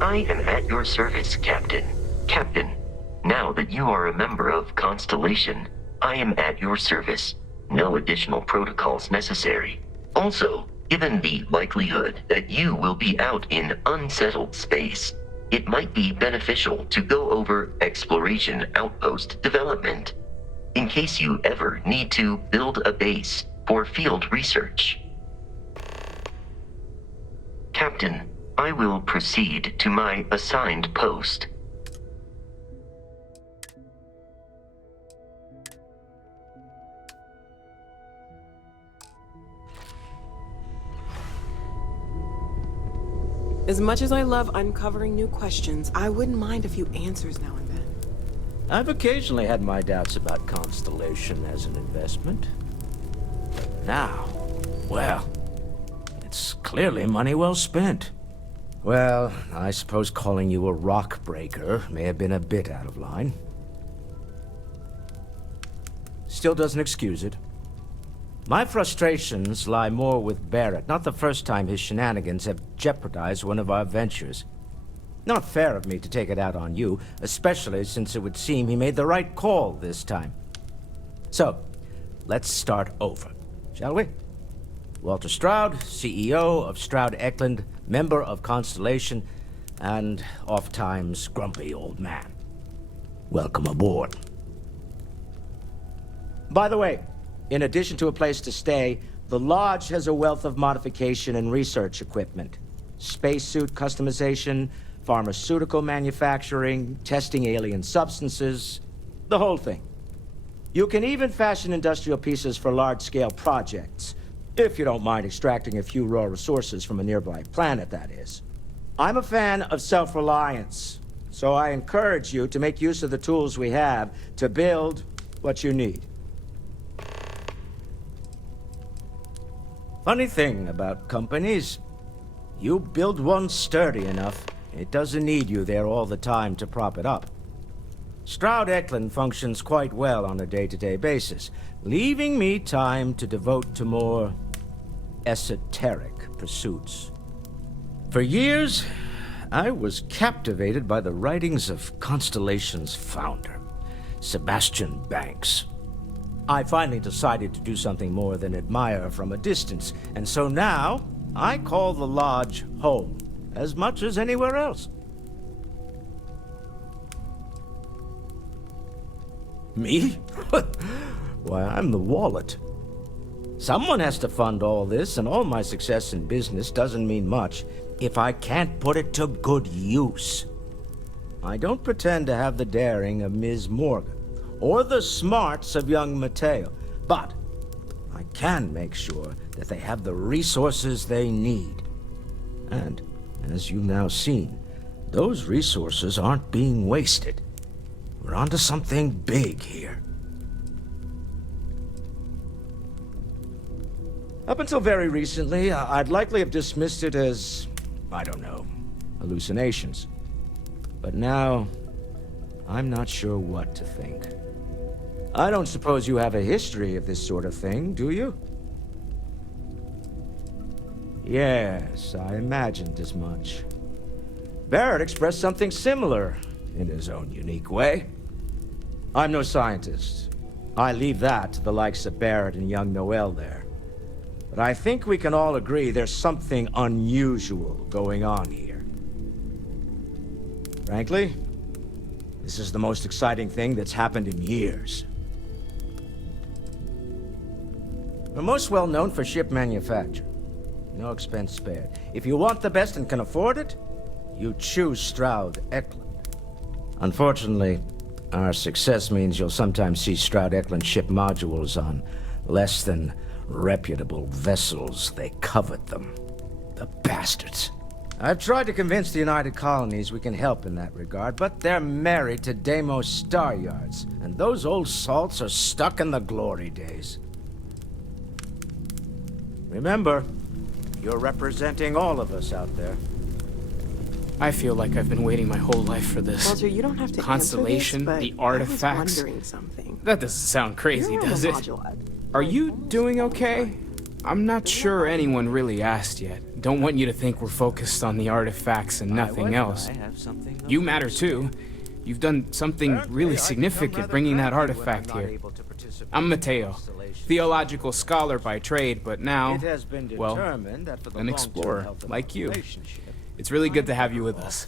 I am at your service, Captain. Captain, now that you are a member of Constellation, I am at your service. No additional protocols necessary. Also, given the likelihood that you will be out in unsettled space, it might be beneficial to go over exploration outpost development, in case you ever need to build a base for field research. Captain, I will proceed to my assigned post. As much as I love uncovering new questions, I wouldn't mind a few answers now and then. I've occasionally had my doubts about Constellation as an investment. But now, well, it's clearly money well spent. Well, I suppose calling you a rock breaker may have been a bit out of line. Still doesn't excuse it. My frustrations lie more with Barrett, not the first time his shenanigans have jeopardized one of our ventures. Not fair of me to take it out on you, especially since it would seem he made the right call this time. So, let's start over, shall we? Walter Stroud, CEO of Stroud Eklund, member of Constellation, and oft-times grumpy old man. Welcome aboard. By the way, in addition to a place to stay, the Lodge has a wealth of modification and research equipment. Spacesuit customization, pharmaceutical manufacturing, testing alien substances, the whole thing. You can even fashion industrial pieces for large-scale projects, if you don't mind extracting a few raw resources from a nearby planet, that is. I'm a fan of self-reliance, so I encourage you to make use of the tools we have to build what you need. Funny thing about companies, you build one sturdy enough, it doesn't need you there all the time to prop it up. Stroud Eklund functions quite well on a day-to-day basis, leaving me time to devote to more esoteric pursuits. For years, I was captivated by the writings of Constellation's founder, Sebastian Banks. I finally decided to do something more than admire from a distance, and so now I call the Lodge home as much as anywhere else. Me? Why, I'm the wallet. Someone has to fund all this, and all my success in business doesn't mean much if I can't put it to good use. I don't pretend to have the daring of Ms. Morgan, or the smarts of young Mateo, but I can make sure that they have the resources they need. And, as you've now seen, those resources aren't being wasted. We're onto something big here. Up until very recently, I'd likely have dismissed it as, I don't know, hallucinations. But now, I'm not sure what to think. I don't suppose you have a history of this sort of thing, do you? Yes, I imagined as much. Barrett expressed something similar, in his own unique way. I'm no scientist. I leave that to the likes of Barrett and young Noel there. But I think we can all agree there's something unusual going on here. Frankly, this is the most exciting thing that's happened in years. We're most well known for ship manufacture. No expense spared. If you want the best and can afford it, you choose Stroud Eklund. Unfortunately, our success means you'll sometimes see Stroud Eklund ship modules on less than reputable vessels. They covet them. The bastards. I've tried to convince the United Colonies we can help in that regard, but they're married to Deimos Star Yards, and those old salts are stuck in the glory days. Remember, you're representing all of us out there. I feel like I've been waiting my whole life for this. Walter, you don't have to Constellation, answer this, the but artifacts. I was wondering something. That doesn't sound crazy, You're on does the it? module. Are you doing okay? I'm not sure anyone really asked yet. Don't want you to think we're focused on the artifacts and nothing else. You matter too. You've done something really significant bringing that artifact here. I'm Mateo, theological scholar by trade, but now, well, an explorer like you. It's really good to have you with us.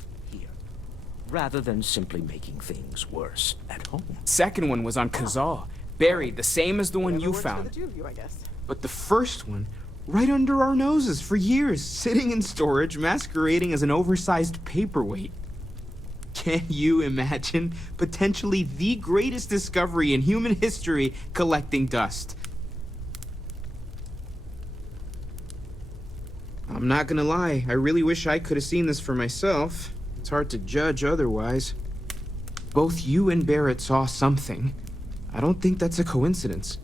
Rather than simply making things worse at home. Second one was on Kazal, buried, the same as the one you found. But the first one, right under our noses for years, sitting in storage, masquerading as an oversized paperweight. Can you imagine potentially the greatest discovery in human history collecting dust? I'm not gonna lie, I really wish I could have seen this for myself. It's hard to judge otherwise. Both you and Barrett saw something. I don't think that's a coincidence.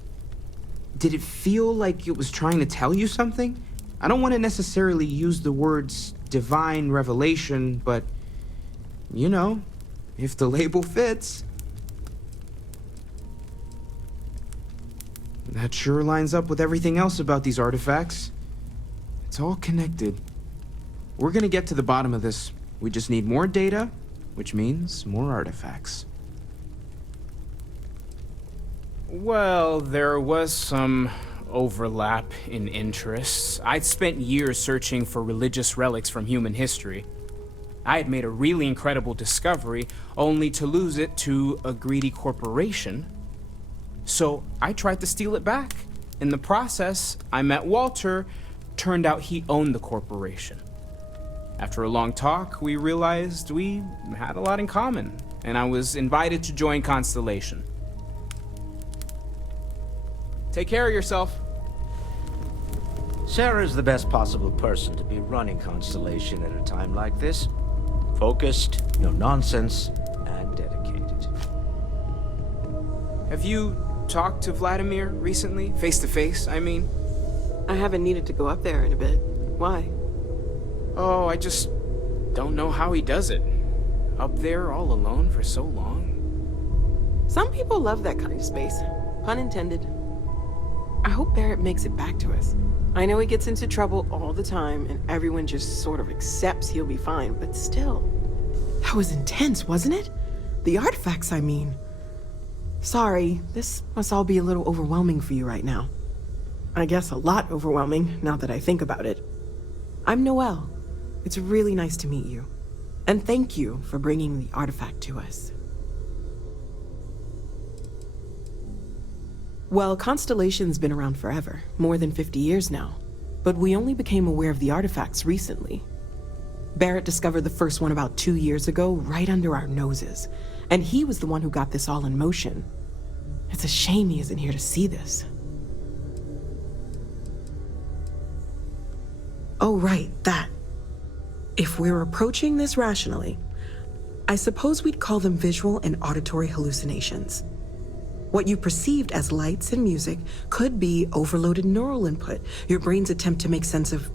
Did it feel like it was trying to tell you something? I don't want to necessarily use the words divine revelation, but you know, if the label fits. That sure lines up with everything else about these artifacts. It's all connected. We're gonna get to the bottom of this. We just need more data, which means more artifacts. Well, there was some overlap in interests. I'd spent years searching for religious relics from human history. I had made a really incredible discovery, only to lose it to a greedy corporation. So I tried to steal it back. In the process, I met Walter. Turned out he owned the corporation. After a long talk, we realized we had a lot in common, and I was invited to join Constellation. Take care of yourself. Sarah's the best possible person to be running Constellation at a time like this. Focused, no nonsense, and dedicated. Have you talked to Vladimir recently? Face to face, I mean? I haven't needed to go up there in a bit. Why? Oh, I just don't know how he does it. Up there all alone for so long. Some people love that kind of space. Pun intended. I hope Barrett makes it back to us. I know he gets into trouble all the time, and everyone just sort of accepts he'll be fine, but still. That was intense, wasn't it? The artifacts, I mean. Sorry, this must all be a little overwhelming for you right now. I guess a lot overwhelming, now that I think about it. I'm Noelle. It's really nice to meet you. And thank you for bringing the artifact to us. Well, Constellation's been around forever, more than 50 years now. But we only became aware of the artifacts recently. Barrett discovered the first one about 2 years ago, right under our noses. And he was the one who got this all in motion. It's a shame he isn't here to see this. Oh, right, that. If we're approaching this rationally, I suppose we'd call them visual and auditory hallucinations. What you perceived as lights and music could be overloaded neural input, your brain's attempt to make sense of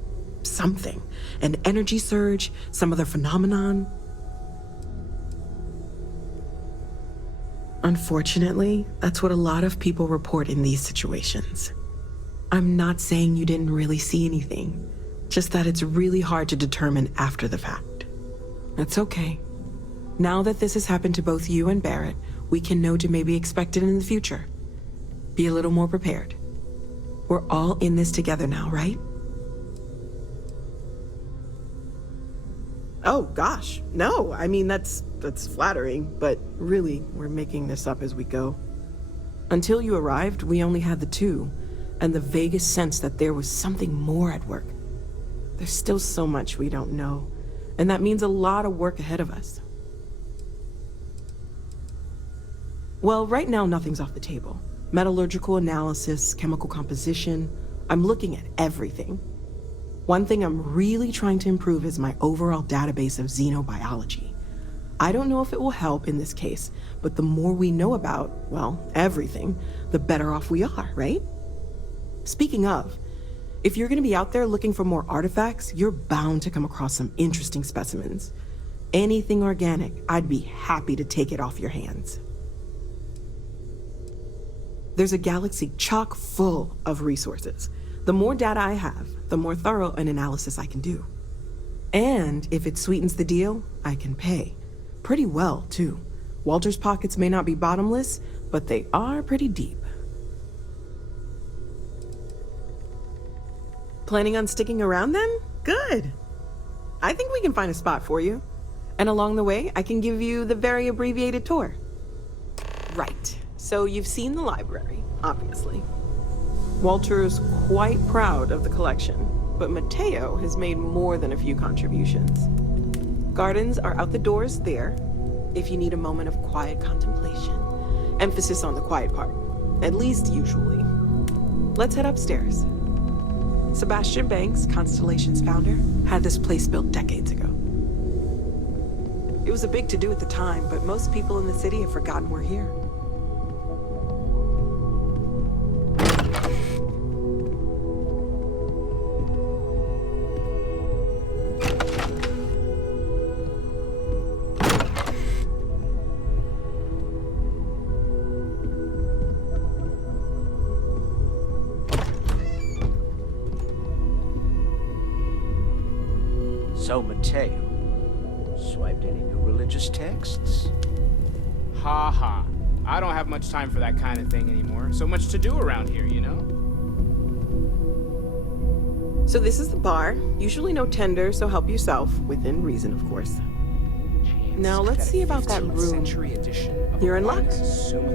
something, an energy surge, some other phenomenon. Unfortunately, that's what a lot of people report in these situations. I'm not saying you didn't really see anything, just that it's really hard to determine after the fact. That's okay. Now that this has happened to both you and Barrett, we can know to maybe expect it in the future. Be a little more prepared. We're all in this together now, right? Oh, gosh, no. I mean, that's flattering, but really, we're making this up as we go. Until you arrived, we only had the two, and the vaguest sense that there was something more at work. There's still so much we don't know, and that means a lot of work ahead of us. Well, right now, nothing's off the table. Metallurgical analysis, chemical composition, I'm looking at everything. One thing I'm really trying to improve is my overall database of xenobiology. I don't know if it will help in this case, but the more we know about, well, everything, the better off we are, right? Speaking of, if you're gonna be out there looking for more artifacts, you're bound to come across some interesting specimens. Anything organic, I'd be happy to take it off your hands. There's a galaxy chock full of resources. The more data I have, the more thorough an analysis I can do. And if it sweetens the deal, I can pay. Pretty well, too. Walter's pockets may not be bottomless, but they are pretty deep. Planning on sticking around then? Good. I think we can find a spot for you. And along the way, I can give you the very abbreviated tour. Right. So you've seen the library, obviously. Walter is quite proud of the collection, but Mateo has made more than a few contributions. Gardens are out the doors there, if you need a moment of quiet contemplation. Emphasis on the quiet part, at least usually. Let's head upstairs. Sebastian Banks, Constellation's founder, had this place built decades ago. It was a big to-do at the time, but most people in the city have forgotten we're here. So, Mateo, swiped any new religious texts? Ha ha. I don't have much time for that kind of thing anymore. So much to do around here, you know? So this is the bar. Usually no tender, so help yourself. Within reason, of course. Now let's see about that room. You're in luck.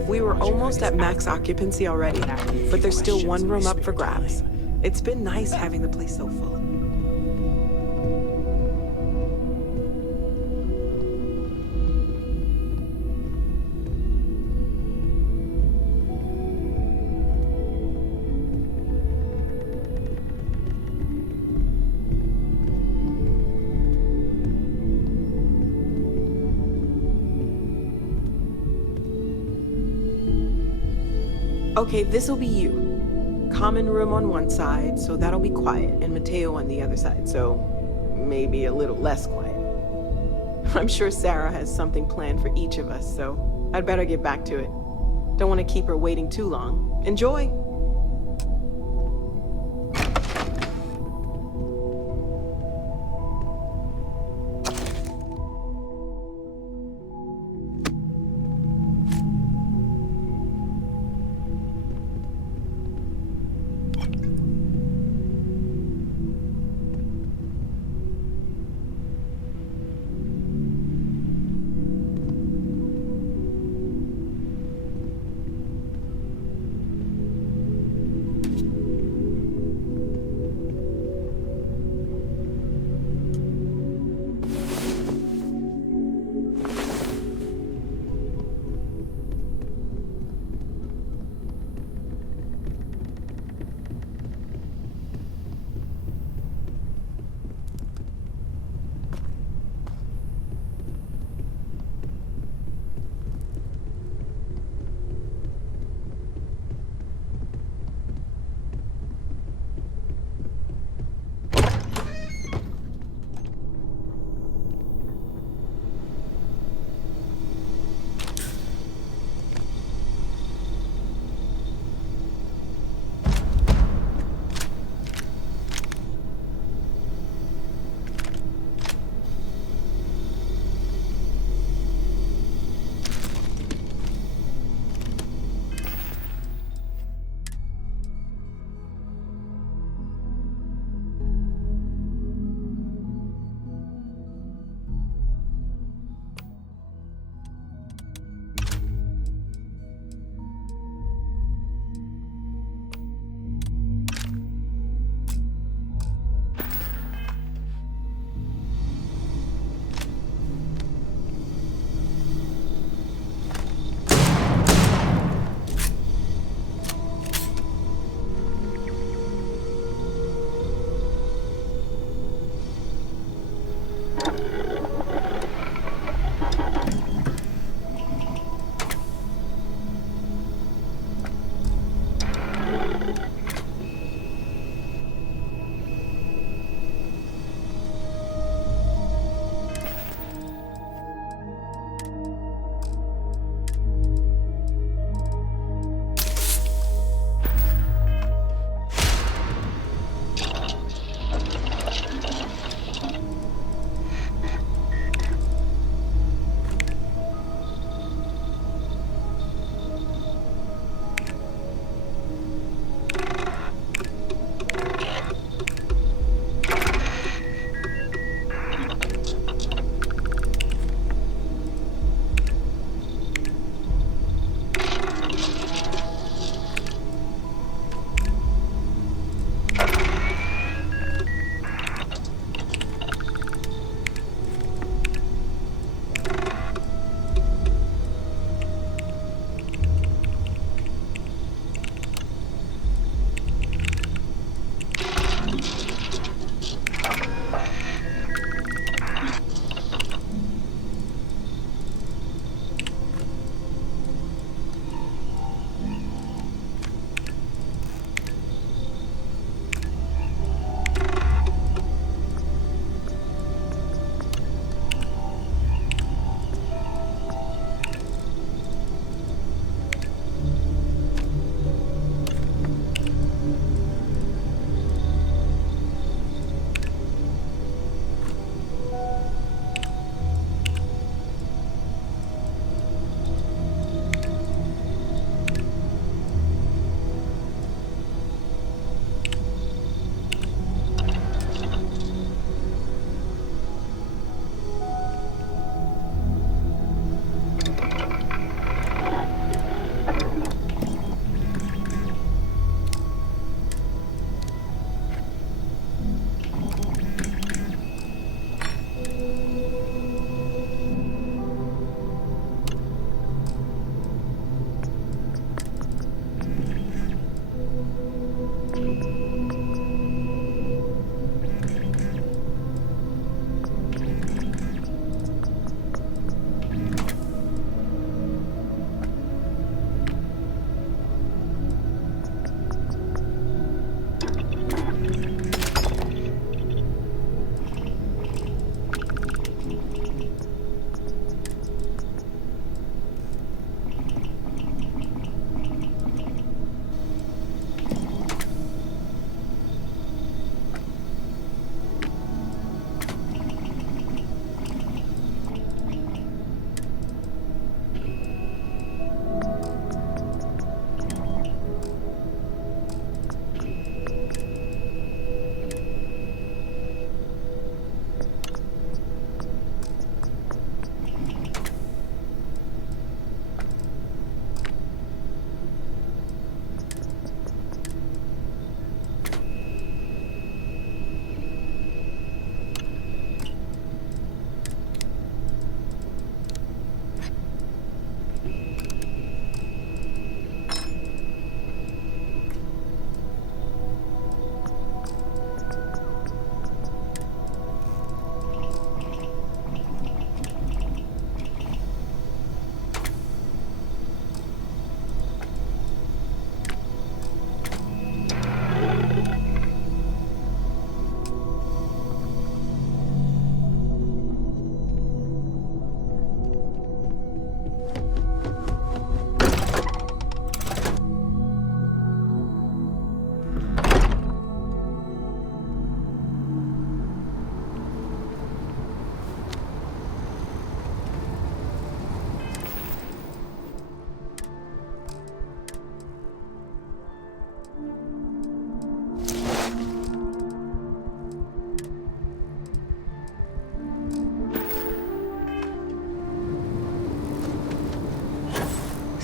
We were almost at max occupancy already, but there's still one room up for grabs. It's been nice having the place so full. Okay, this'll be you. Common room on one side, so that'll be quiet, and Mateo on the other side, so maybe a little less quiet. I'm sure Sarah has something planned for each of us, so I'd better get back to it. Don't want to keep her waiting too long. Enjoy!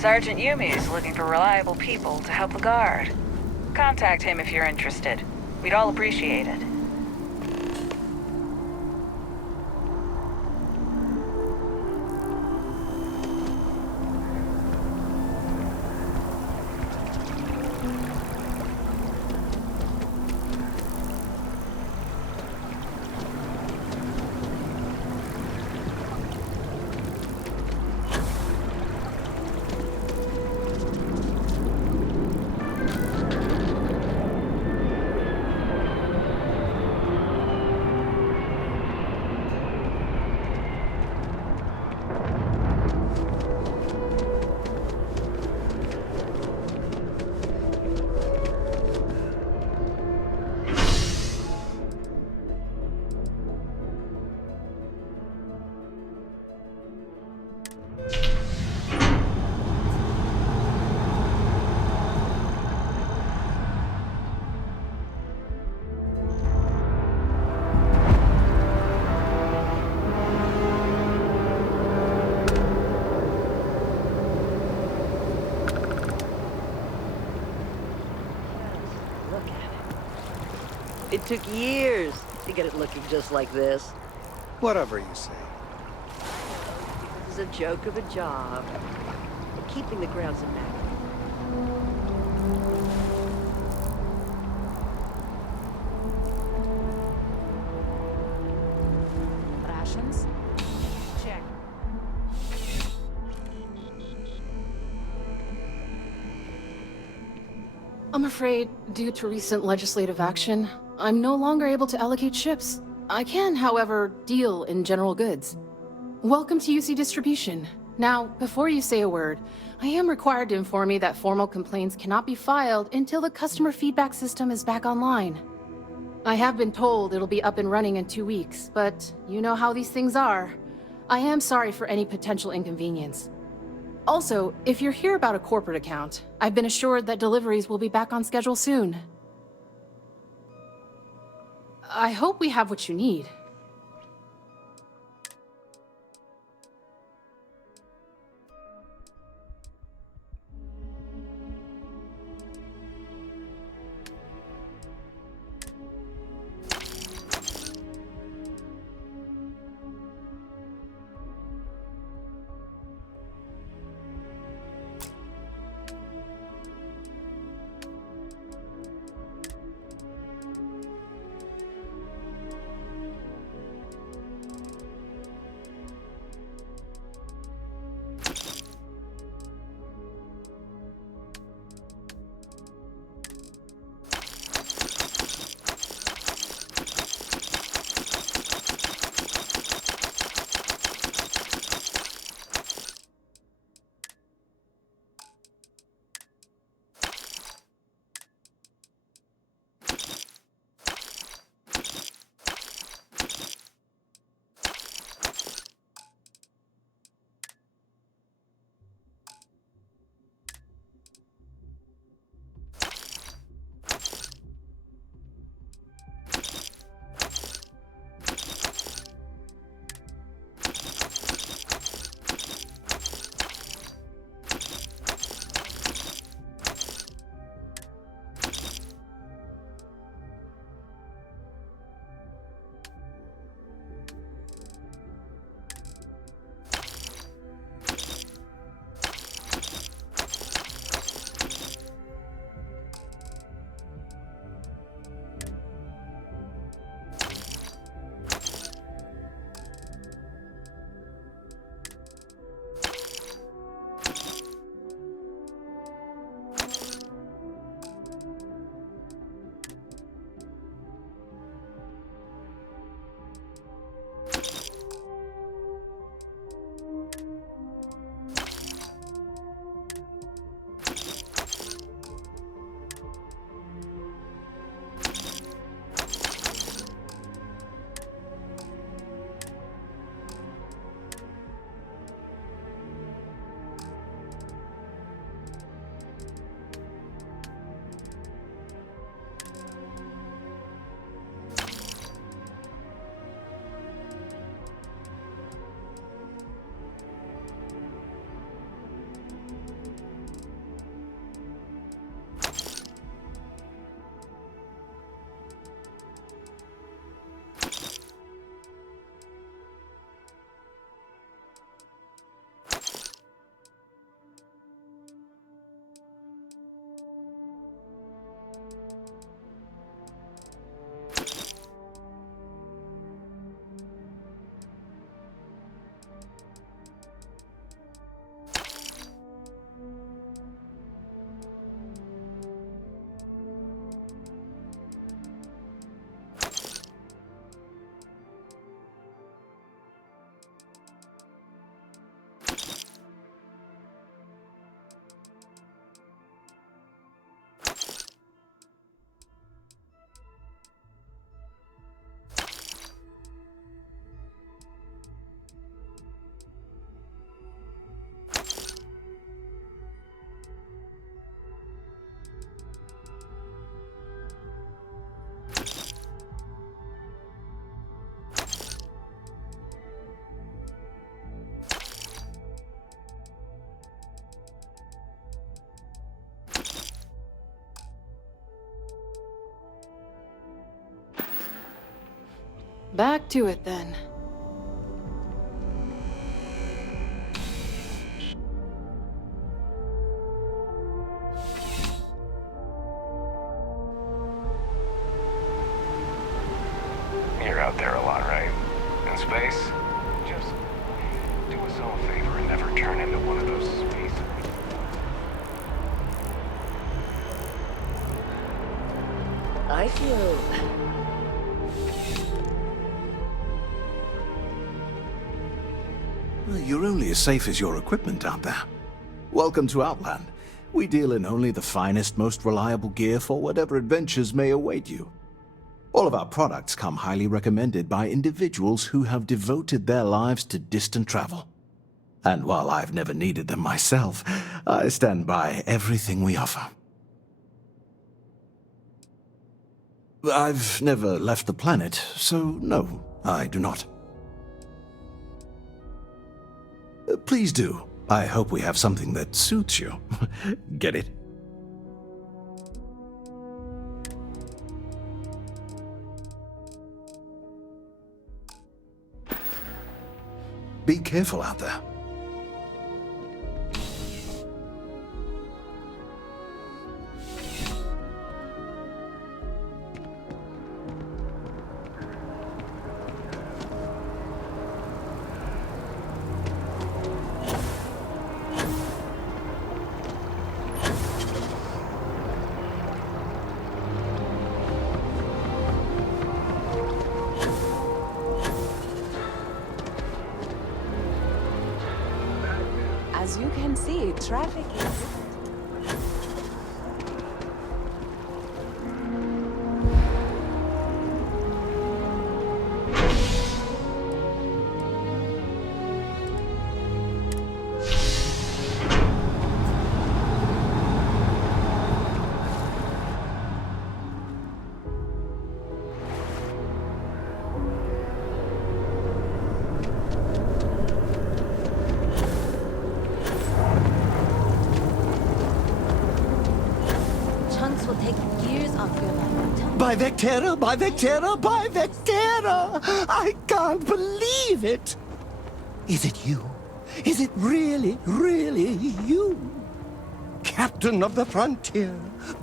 Sergeant Yumi's looking for reliable people to help the guard. Contact him if you're interested. We'd all appreciate it. It took years to get it looking just like this. Whatever you say. It was a joke of a job. Keeping the grounds immaculate. Rations? Check. I'm afraid, due to recent legislative action, I'm no longer able to allocate ships. I can, however, deal in general goods. Welcome to UC Distribution. Now, before you say a word, I am required to inform you that formal complaints cannot be filed until the customer feedback system is back online. I have been told it'll be up and running in 2 weeks, but you know how these things are. I am sorry for any potential inconvenience. Also, if you're here about a corporate account, I've been assured that deliveries will be back on schedule soon. I hope we have what you need. Back to it then. You're out there a lot, right? In space? Just do us all a favor and never turn into one of those space. I feel... You're only as safe as your equipment out there. Welcome to Outland. We deal in only the finest, most reliable gear for whatever adventures may await you. All of our products come highly recommended by individuals who have devoted their lives to distant travel. And while I've never needed them myself, I stand by everything we offer. I've never left the planet, so no, I do not. Please do. I hope we have something that suits you. Get it? Be careful out there. As you can see, traffic is... will take years off your life. By Vectera, by Vectera, by Vectera! I can't believe it! Is it you? Is it really, really you? Captain of the frontier,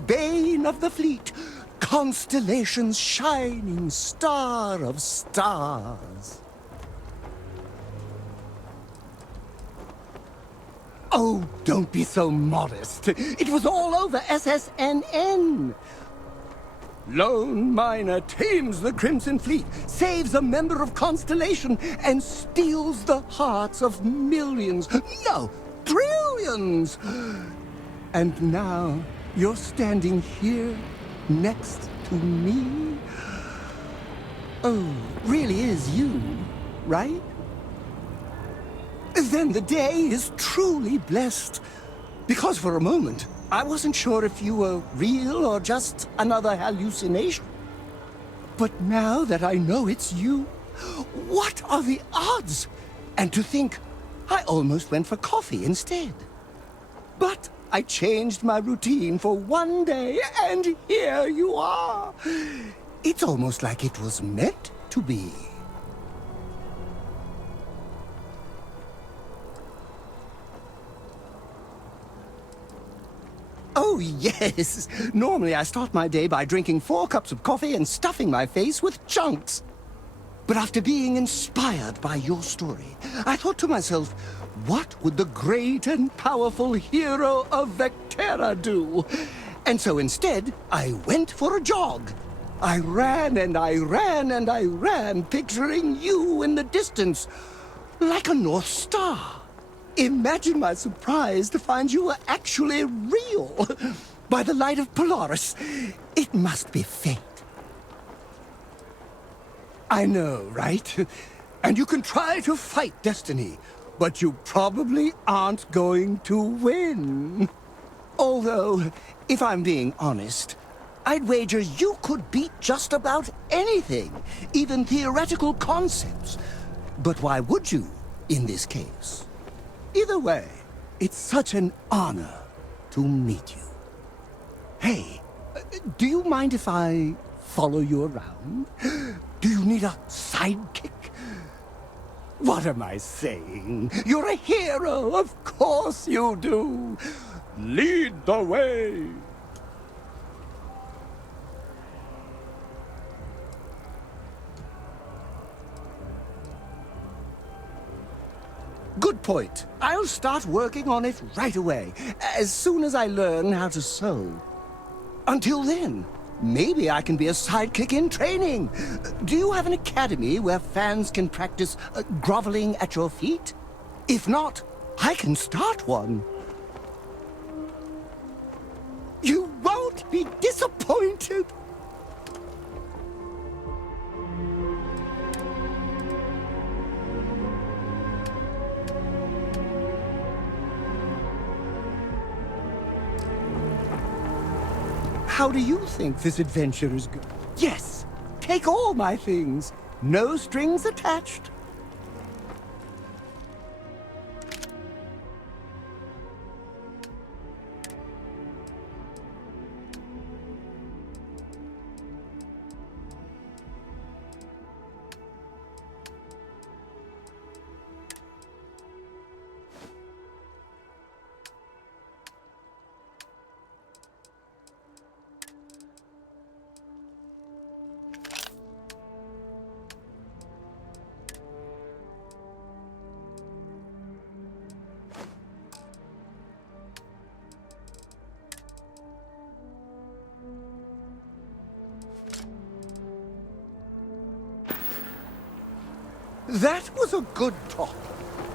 bane of the fleet, constellation's shining star of stars. Oh, don't be so modest. It was all over SSNN. Lone miner tames the Crimson Fleet, saves a member of Constellation, and steals the hearts of millions, no, trillions. And now you're standing here next to me? Oh, really is you, right? Then the day is truly blessed. Because for a moment, I wasn't sure if you were real or just another hallucination. But now that I know it's you, what are the odds? And to think, I almost went for coffee instead. But I changed my routine for one day, and here you are. It's almost like it was meant to be. Oh, yes. Normally I start my day by drinking 4 cups of coffee and stuffing my face with chunks. But after being inspired by your story, I thought to myself, what would the great and powerful hero of Vectera do? And so instead, I went for a jog. I ran and I ran and I ran, picturing you in the distance, like a North Star. Imagine my surprise to find you were actually real. By the light of Polaris, it must be fate. I know, right? And you can try to fight destiny, but you probably aren't going to win. Although, if I'm being honest, I'd wager you could beat just about anything, even theoretical concepts. But why would you, in this case? Either way, it's such an honor to meet you. Hey, do you mind if I follow you around? Do you need a sidekick? What am I saying? You're a hero, of course you do. Lead the way. Good point. I'll start working on it right away, as soon as I learn how to sew. Until then, maybe I can be a sidekick in training. Do you have an academy where fans can practice groveling at your feet? If not, I can start one. You won't be disappointed. How do you think this adventure is going? Yes, take all my things. No strings attached. That was a good talk.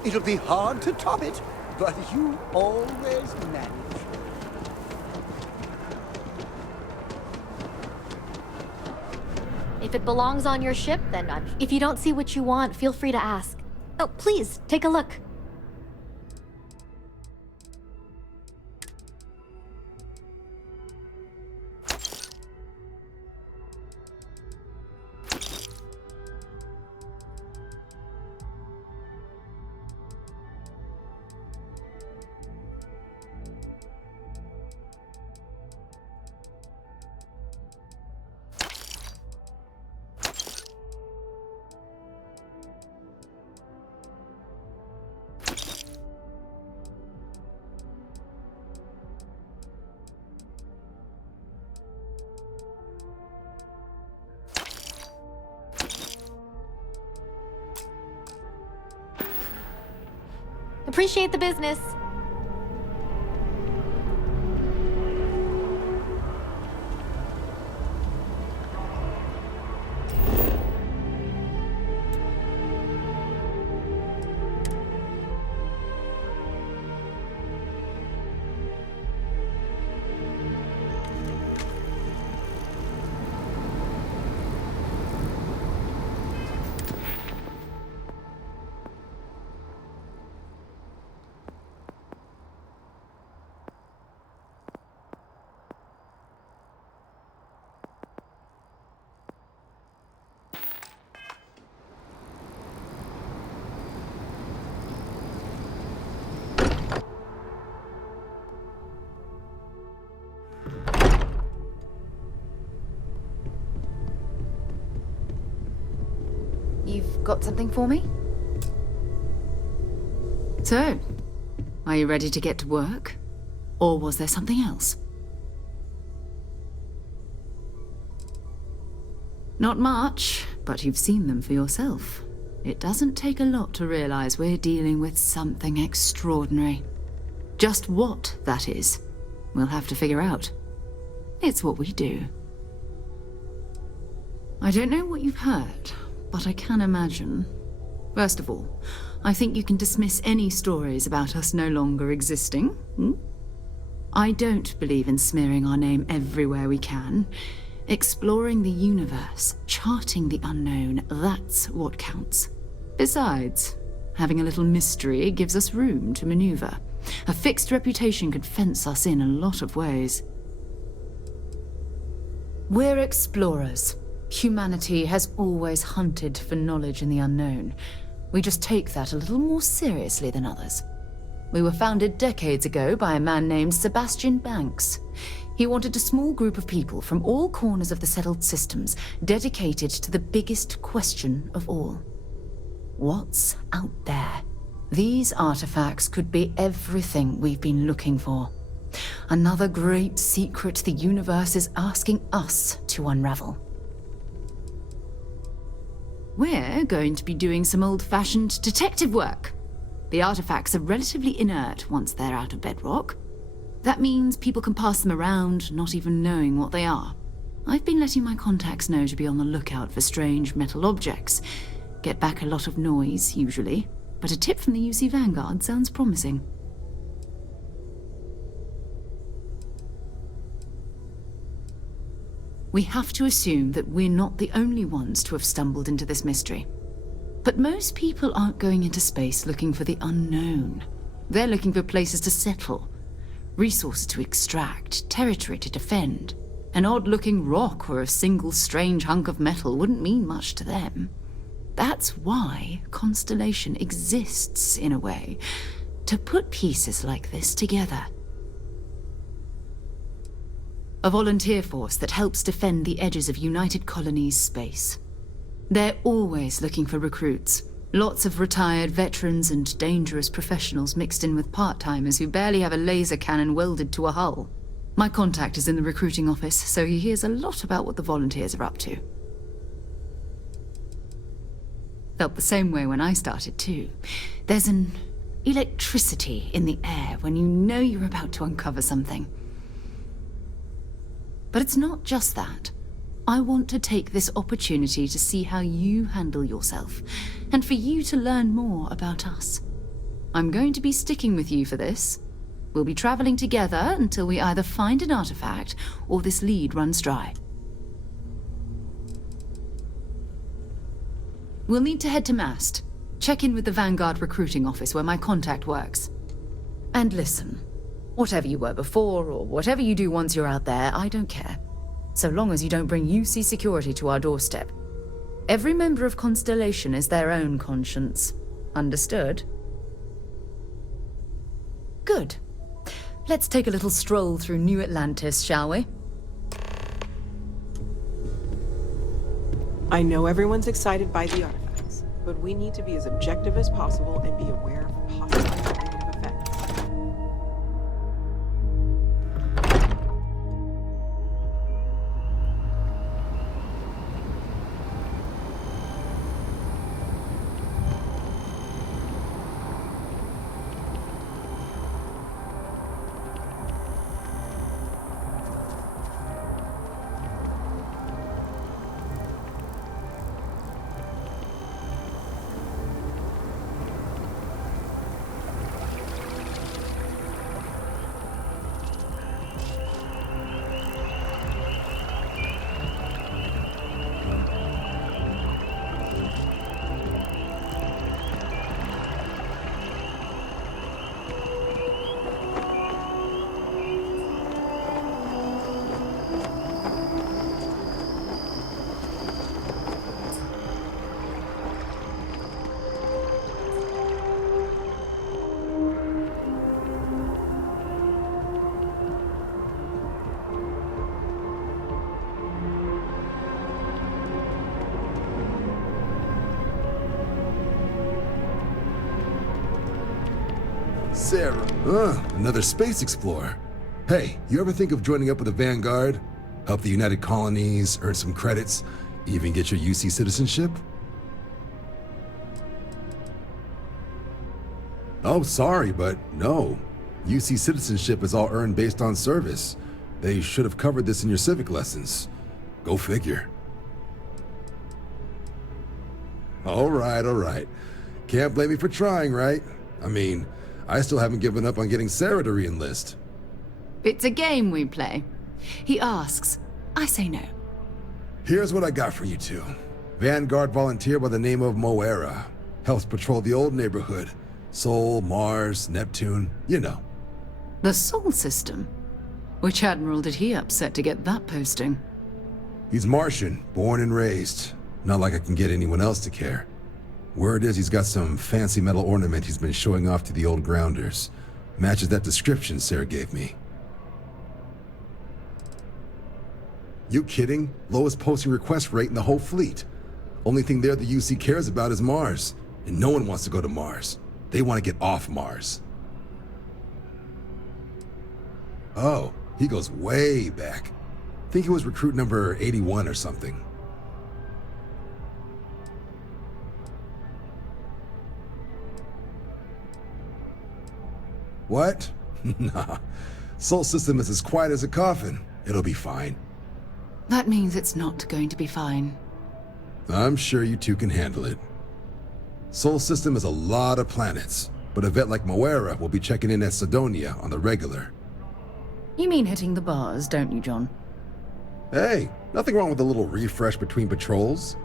It'll be hard to top it, but you always manage. If it belongs on your ship, then if you don't see what you want, feel free to ask. Oh, please, take a look. Appreciate the business. You've got something for me? So, are you ready to get to work? Or was there something else? Not much, But you've seen them for yourself. It doesn't take a lot to realize we're dealing with something extraordinary. Just what that is, we'll have to figure out. It's what we do. I don't know what you've heard, but I can imagine. First of all, I think you can dismiss any stories about us no longer existing. I don't believe in smearing our name everywhere we can. Exploring the universe, charting the unknown, that's what counts. Besides, having a little mystery gives us room to maneuver. A fixed reputation could fence us in a lot of ways. We're explorers. Humanity has always hunted for knowledge in the unknown. We just take that a little more seriously than others. We were founded decades ago by a man named Sebastian Banks. He wanted a small group of people from all corners of the settled systems dedicated to the biggest question of all. What's out there? These artifacts could be everything we've been looking for. Another great secret the universe is asking us to unravel. We're going to be doing some old-fashioned detective work. The artifacts are relatively inert once they're out of bedrock. That means people can pass them around, not even knowing what they are. I've been letting my contacts know to be on the lookout for strange metal objects. Get back a lot of noise, usually, but a tip from the UC Vanguard sounds promising. We have to assume that we're not the only ones to have stumbled into this mystery. But most people aren't going into space looking for the unknown. They're looking for places to settle, resources to extract, territory to defend. An odd-looking rock or a single strange hunk of metal wouldn't mean much to them. That's why Constellation exists, in a way, to put pieces like this together. A volunteer force that helps defend the edges of United Colonies space. They're always looking for recruits. Lots of retired veterans and dangerous professionals mixed in with part-timers who barely have a laser cannon welded to a hull. My contact is in the recruiting office, so he hears a lot about what the volunteers are up to. Felt the same way when I started, too. There's an electricity in the air when you know you're about to uncover something. But it's not just that. I want to take this opportunity to see how you handle yourself, and for you to learn more about us. I'm going to be sticking with you for this. We'll be traveling together until we either find an artifact or this lead runs dry. We'll need to head to Mast. Check in with the Vanguard recruiting office where my contact works. And listen. Whatever you were before, or whatever you do once you're out there, I don't care. So long as you don't bring UC security to our doorstep. Every member of Constellation is their own conscience. Understood? Good. Let's take a little stroll through New Atlantis, shall we? I know everyone's excited by the artifacts, but we need to be as objective as possible and be aware of possible negative effects. Sarah. Another space explorer. Hey, you ever think of joining up with the Vanguard? Help the United Colonies, earn some credits? Even get your UC citizenship? Oh, sorry, but no. UC citizenship is all earned based on service. They should have covered this in your civic lessons. Go figure. All right. Can't blame me for trying, right? I mean, I still haven't given up on getting Sarah to re-enlist. It's a game we play. He asks, I say no. Here's what I got for you two. Vanguard volunteer by the name of Moera. Helps patrol the old neighborhood. Sol, Mars, Neptune, you know. The Sol system? Which admiral did he upset to get that posting? He's Martian, born and raised. Not like I can get anyone else to care. Word is he's got some fancy metal ornament he's been showing off to the old grounders. Matches that description Sarah gave me. You kidding? Lowest posting request rate in the whole fleet. Only thing there the UC cares about is Mars. And no one wants to go to Mars. They want to get off Mars. Oh, he goes way back. Think he was recruit number 81 or something. What? Nah. Sol system is as quiet as a coffin. It'll be fine. That means it's not going to be fine. I'm sure you two can handle it. Sol system is a lot of planets, but a vet like Moera will be checking in at Sidonia on the regular. You mean hitting the bars, don't you, John? Hey, nothing wrong with a little refresh between patrols.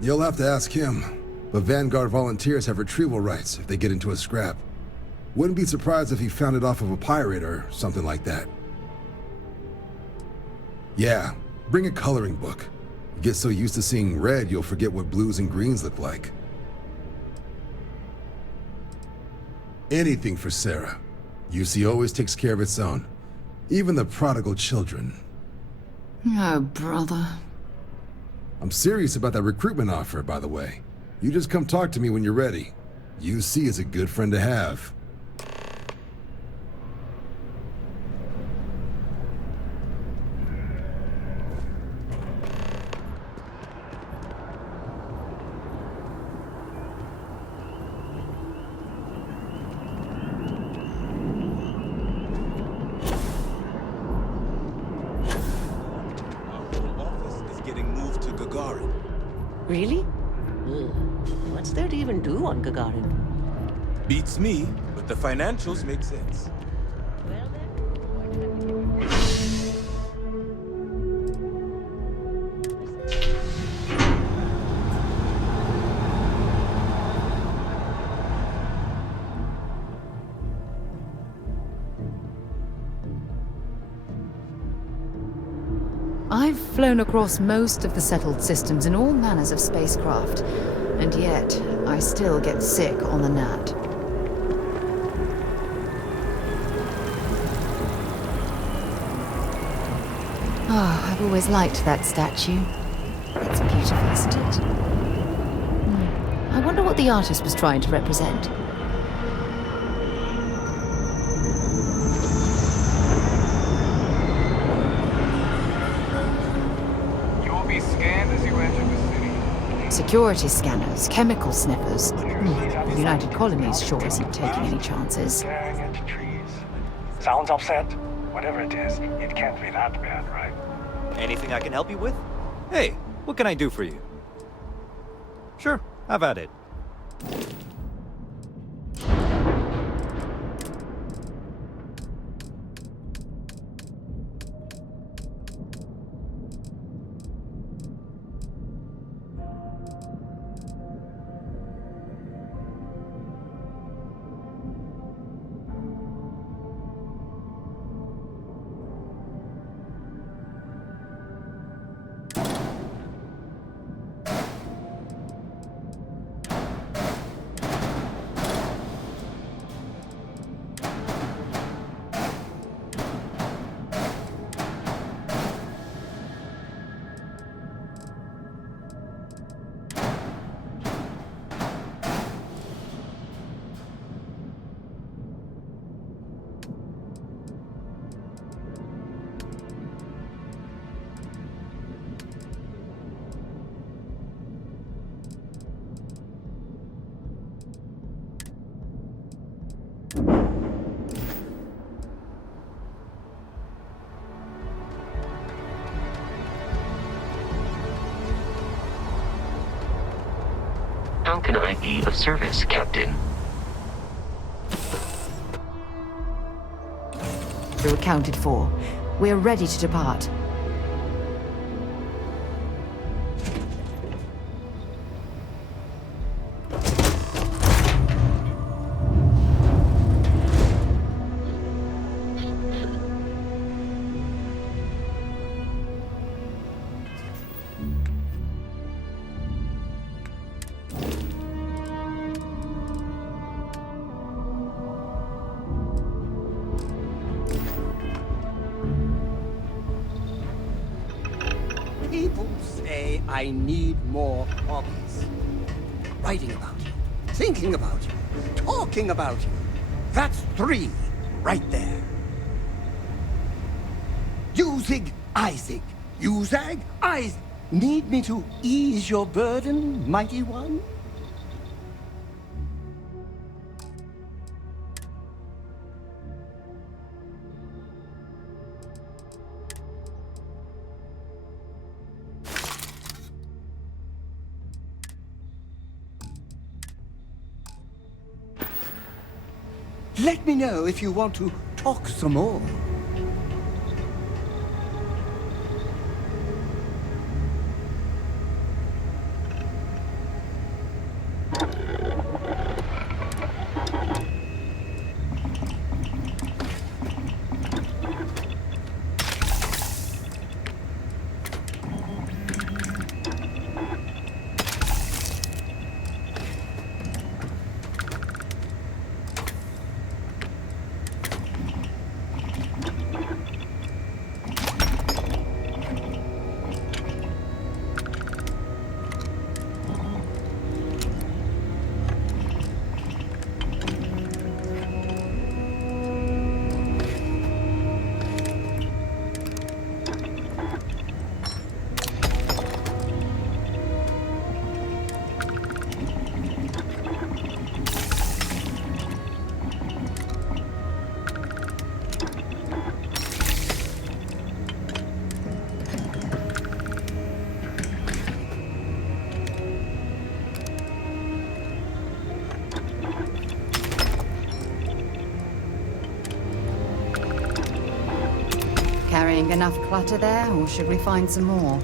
You'll have to ask him, but Vanguard volunteers have retrieval rights if they get into a scrap. Wouldn't be surprised if he found it off of a pirate or something like that. Yeah, bring a coloring book. You get so used to seeing red, you'll forget what blues and greens look like. Anything for Sarah. UC always takes care of its own. Even the prodigal children. Oh, brother. I'm serious about that recruitment offer, by the way. You just come talk to me when you're ready. UC is a good friend to have. Really? What's there to even do on Gagarin? Beats me, but the financials make sense. I've flown across most of the settled systems in all manners of spacecraft, and yet I still get sick on the gnat. Oh, I've always liked that statue. It's beautiful, isn't it? I wonder what the artist was trying to represent. Security scanners, chemical sniffers. The United Colonies sure isn't taking any chances. Staring at trees. Sounds upset? Whatever it is, it can't be that bad, right? Anything I can help you with? Hey, what can I do for you? Sure, have at it. How can I be of service, Captain? You're accounted for. We're ready to depart. People say I need more hobbies. Writing about you, thinking about you, talking about you. That's 3 right there. You zig, I zig. You zag, I zag. Need me to ease your burden, mighty one? Let me know if you want to talk some more. Carrying enough clutter there, or should we find some more?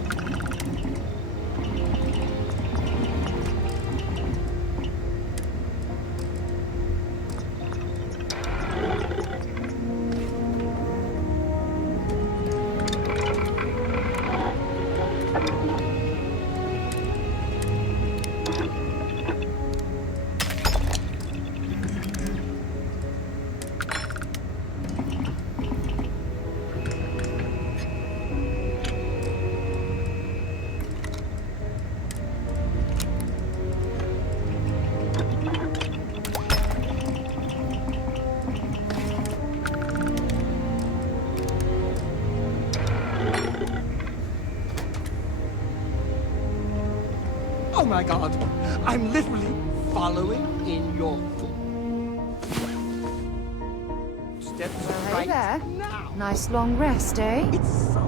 Oh my god, I'm literally following in your steps Hey right there. now. Nice long rest, eh? It's so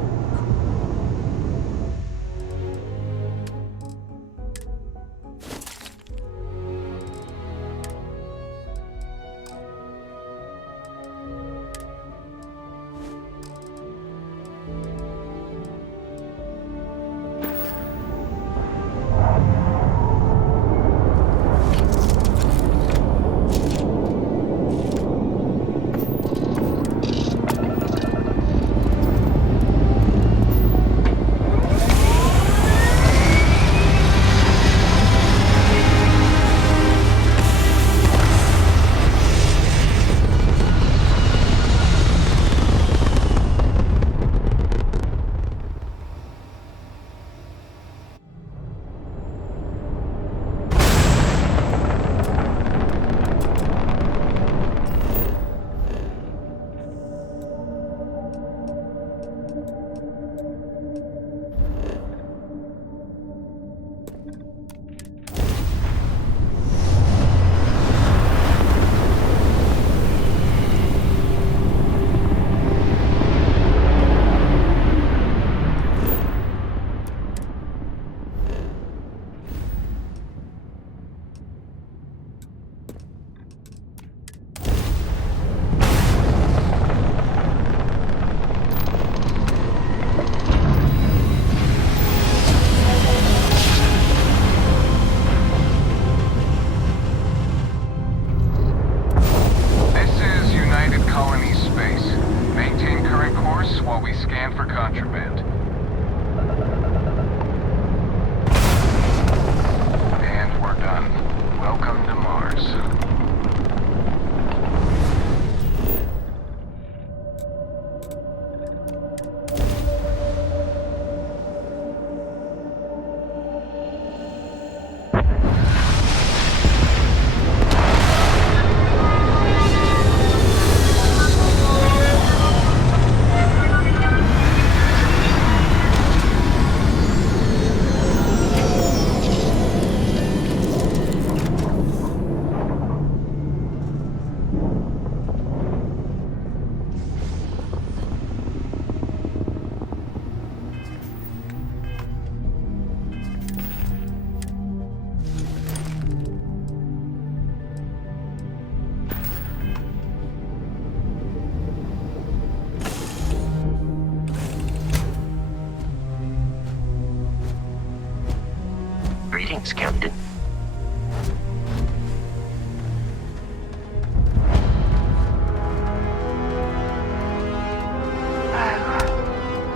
Greetings, Captain.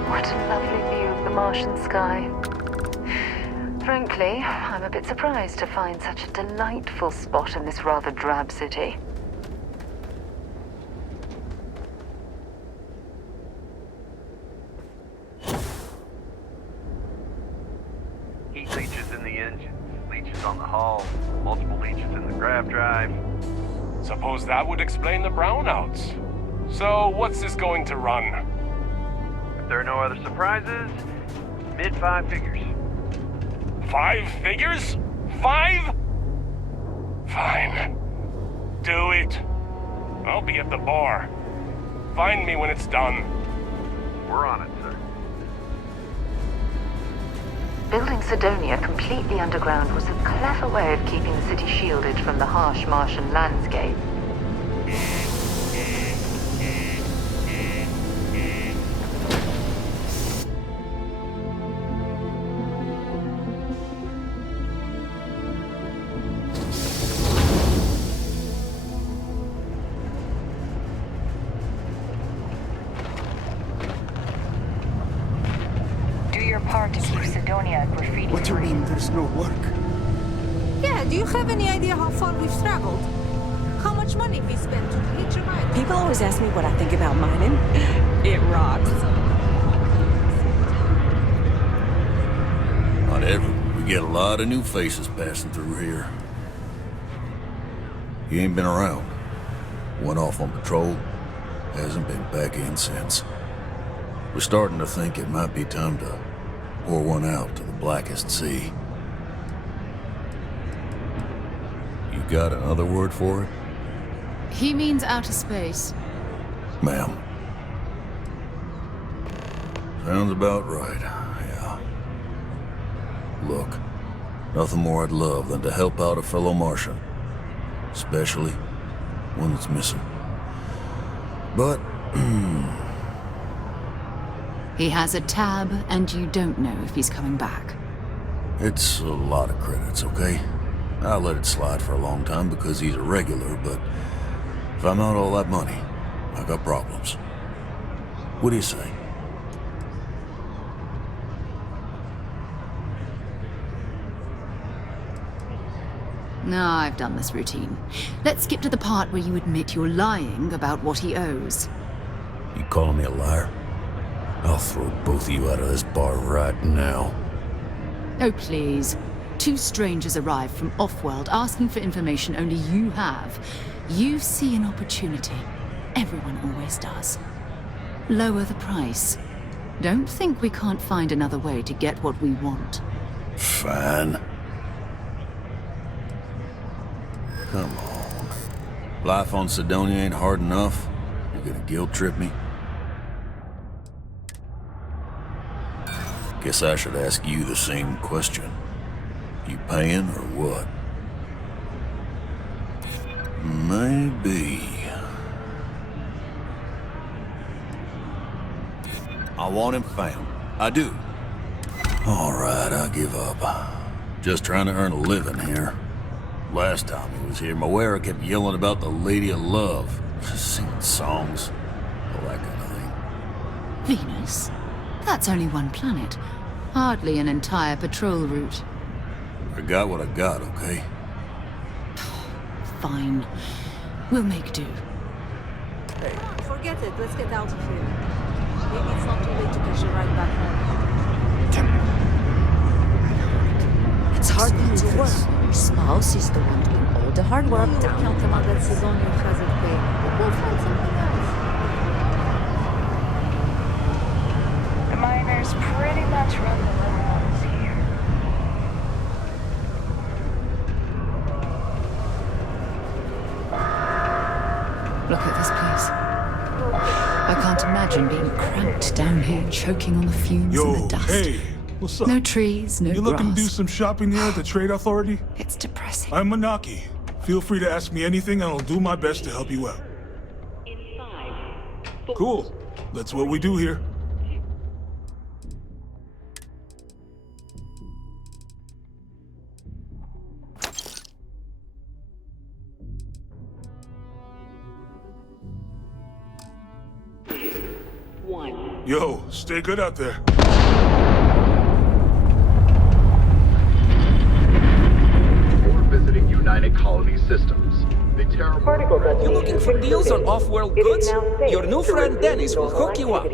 What a lovely view of the Martian sky. Frankly, I'm a bit surprised to find such a delightful spot in this rather drab city. Heat leeches in the engine, leeches on the hull, multiple leeches in the grav drive. Suppose that would explain the brownouts. So, what's this going to run? If there are no other surprises, mid-5 figures. 5 figures? 5? Fine. Do it. I'll be at the bar. Find me when it's done. We're on it, sir. Building Sidonia completely underground was a clever way of keeping the city shielded from the harsh Martian landscape. What do you mean there's no work? Yeah, do you have any idea how far we've traveled? How much money we spent to hitch a ride? People always ask me what I think about mining. It rocks. Not ever. We get a lot of new faces passing through here. He ain't been around. Went off on patrol. Hasn't been back in since. We're starting to think it might be time to pour one out to the blackest sea. You got another word for it? He means outer space. Ma'am. Sounds about right, yeah. Look, nothing more I'd love than to help out a fellow Martian. Especially one that's missing. But, He has a tab, and you don't know if he's coming back. it's a lot of credits, okay? I let it slide for a long time because he's a regular, but if I'm out all that money, I got problems. What do you say? No, I've done this routine. Let's skip to the part where you admit you're lying about what he owes. You calling me a liar? I'll throw both of you out of this bar right now. Oh, please. 2 strangers arrive from off-world asking for information only you have. You see an opportunity. Everyone always does. Lower the price. Don't think we can't find another way to get what we want. Fine. Come on. Life on Sidonia ain't hard enough. You're gonna guilt trip me? Guess I should ask you the same question. You paying or what? Maybe. I want him found. I do. All right, I give up. Just trying to earn a living here. Last time he was here, Moira kept yelling about the Lady of Love. Singing songs. All that kind of thing. Venus? That's only one planet. Hardly an entire patrol route. I got what I got, okay? Fine. We'll make do. Forget it. Let's get out of here. Maybe it's not too late to catch a ride back home. It's hard not to work. Your spouse is the one doing all the hard work. Don't count them out that Sidonia has it paid. But we'll find something else. The miners pretty much run the railroads here. Look at this place. I can't imagine being cramped down here, choking on the fumes and the dust. Hey, what's up? No trees, no You looking to do grass. some shopping here at the Trade Authority? It's depressing. I'm Manaki. Feel free to ask me anything and I'll do my best to help you out. Cool. That's what we do here. Yo, stay good out there. You're visiting United Colony Systems. The terrible... You looking for deals on off-world goods? Your new friend Dennis will hook you up.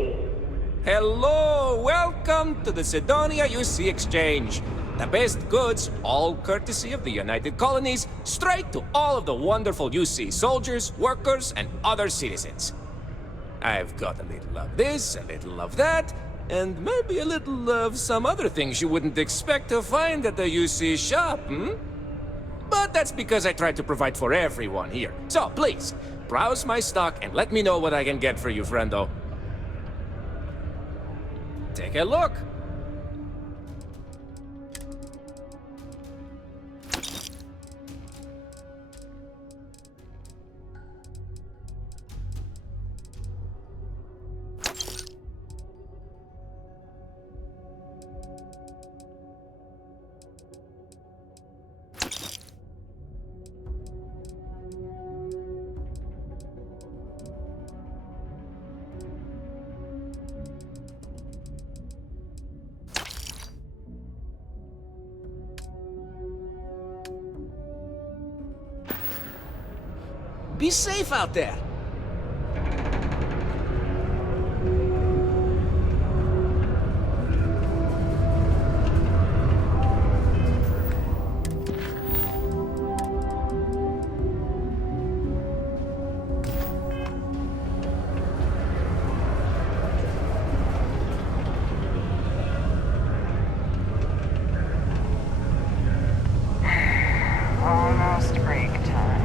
Hello, welcome to the Sidonia UC Exchange. The best goods, all courtesy of the United Colonies, straight to all of the wonderful UC soldiers, workers, and other citizens. I've got a little of this, a little of that, and maybe a little of some other things you wouldn't expect to find at the UC shop, But that's because I try to provide for everyone here. So please, browse my stock and let me know what I can get for you, friendo. Take a look. Be safe out there. Almost break time.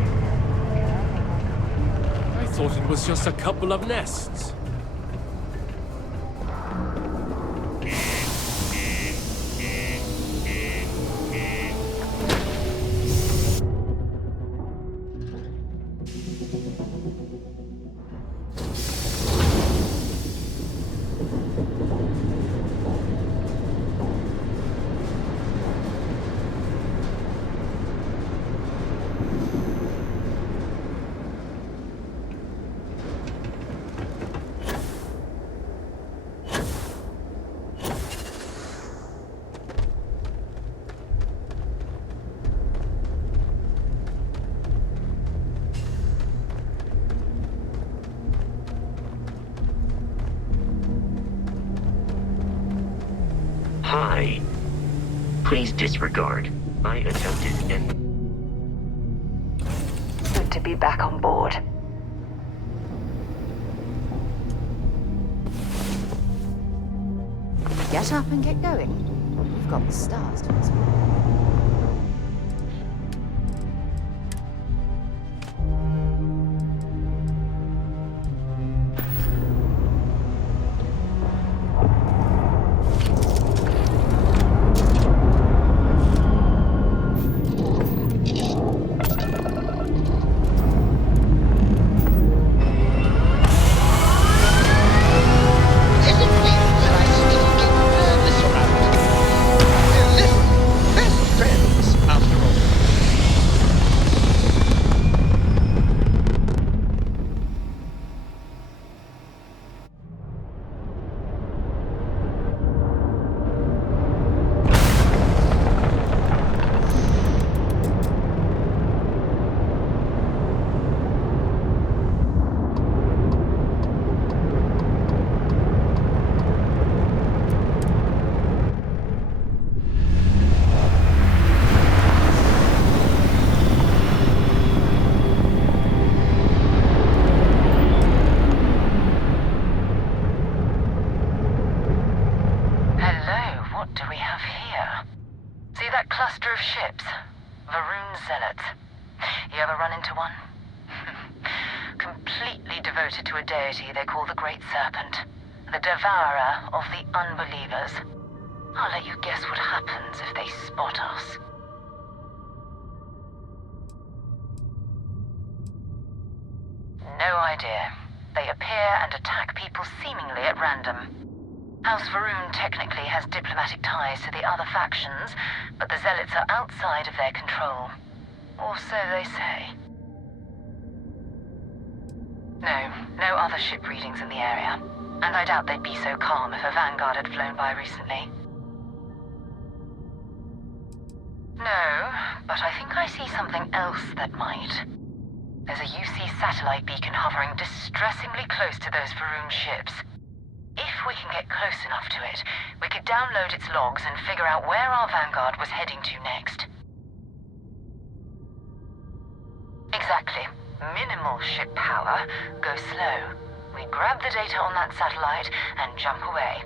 I thought it was just a couple of nests. Hi. Please disregard. I attempted and... Good to be back on board. Get up and get going. We've got the stars to explore. cluster of ships. Varun Zealots. You ever run into one? Completely devoted to a deity they call the Great Serpent. The devourer of the unbelievers. I'll let you guess what happens if they spot us. No idea. They appear and attack people seemingly at random. House Varun technically has diplomatic ties to the other factions, but the Zealots are outside of their control. Or so they say. No other ship readings in the area. And I doubt they'd be so calm if a Vanguard had flown by recently. No, but I think I see something else that might. There's a UC satellite beacon hovering distressingly close to those Varun ships. If we can get close enough to it, we could download its logs and figure out where our Vanguard was heading to next. Exactly. Minimal ship power, go slow. We grab the data on that satellite and jump away.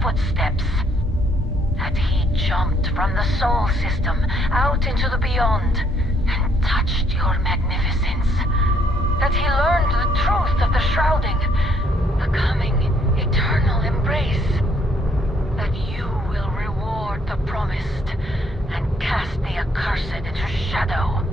Footsteps. That he jumped from the Sol system out into the beyond and touched your magnificence. That he learned the truth of the shrouding, the coming eternal embrace. That you will reward the promised and cast the accursed into shadow.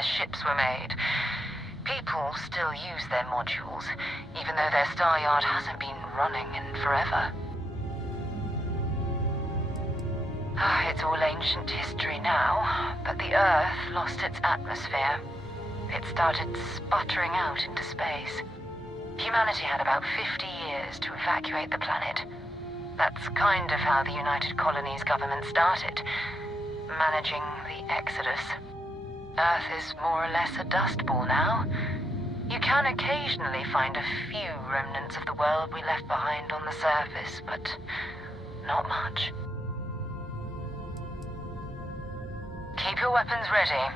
Ships were made. People still use their modules, even though their star yard hasn't been running in forever. It's all ancient history now, but the Earth lost its atmosphere. It started sputtering out into space. Humanity had about 50 years to evacuate the planet. That's kind of how the United Colonies government started, managing the exodus. Earth is more or less a dust ball now. You can occasionally find a few remnants of the world we left behind on the surface, but not much. Keep your weapons ready.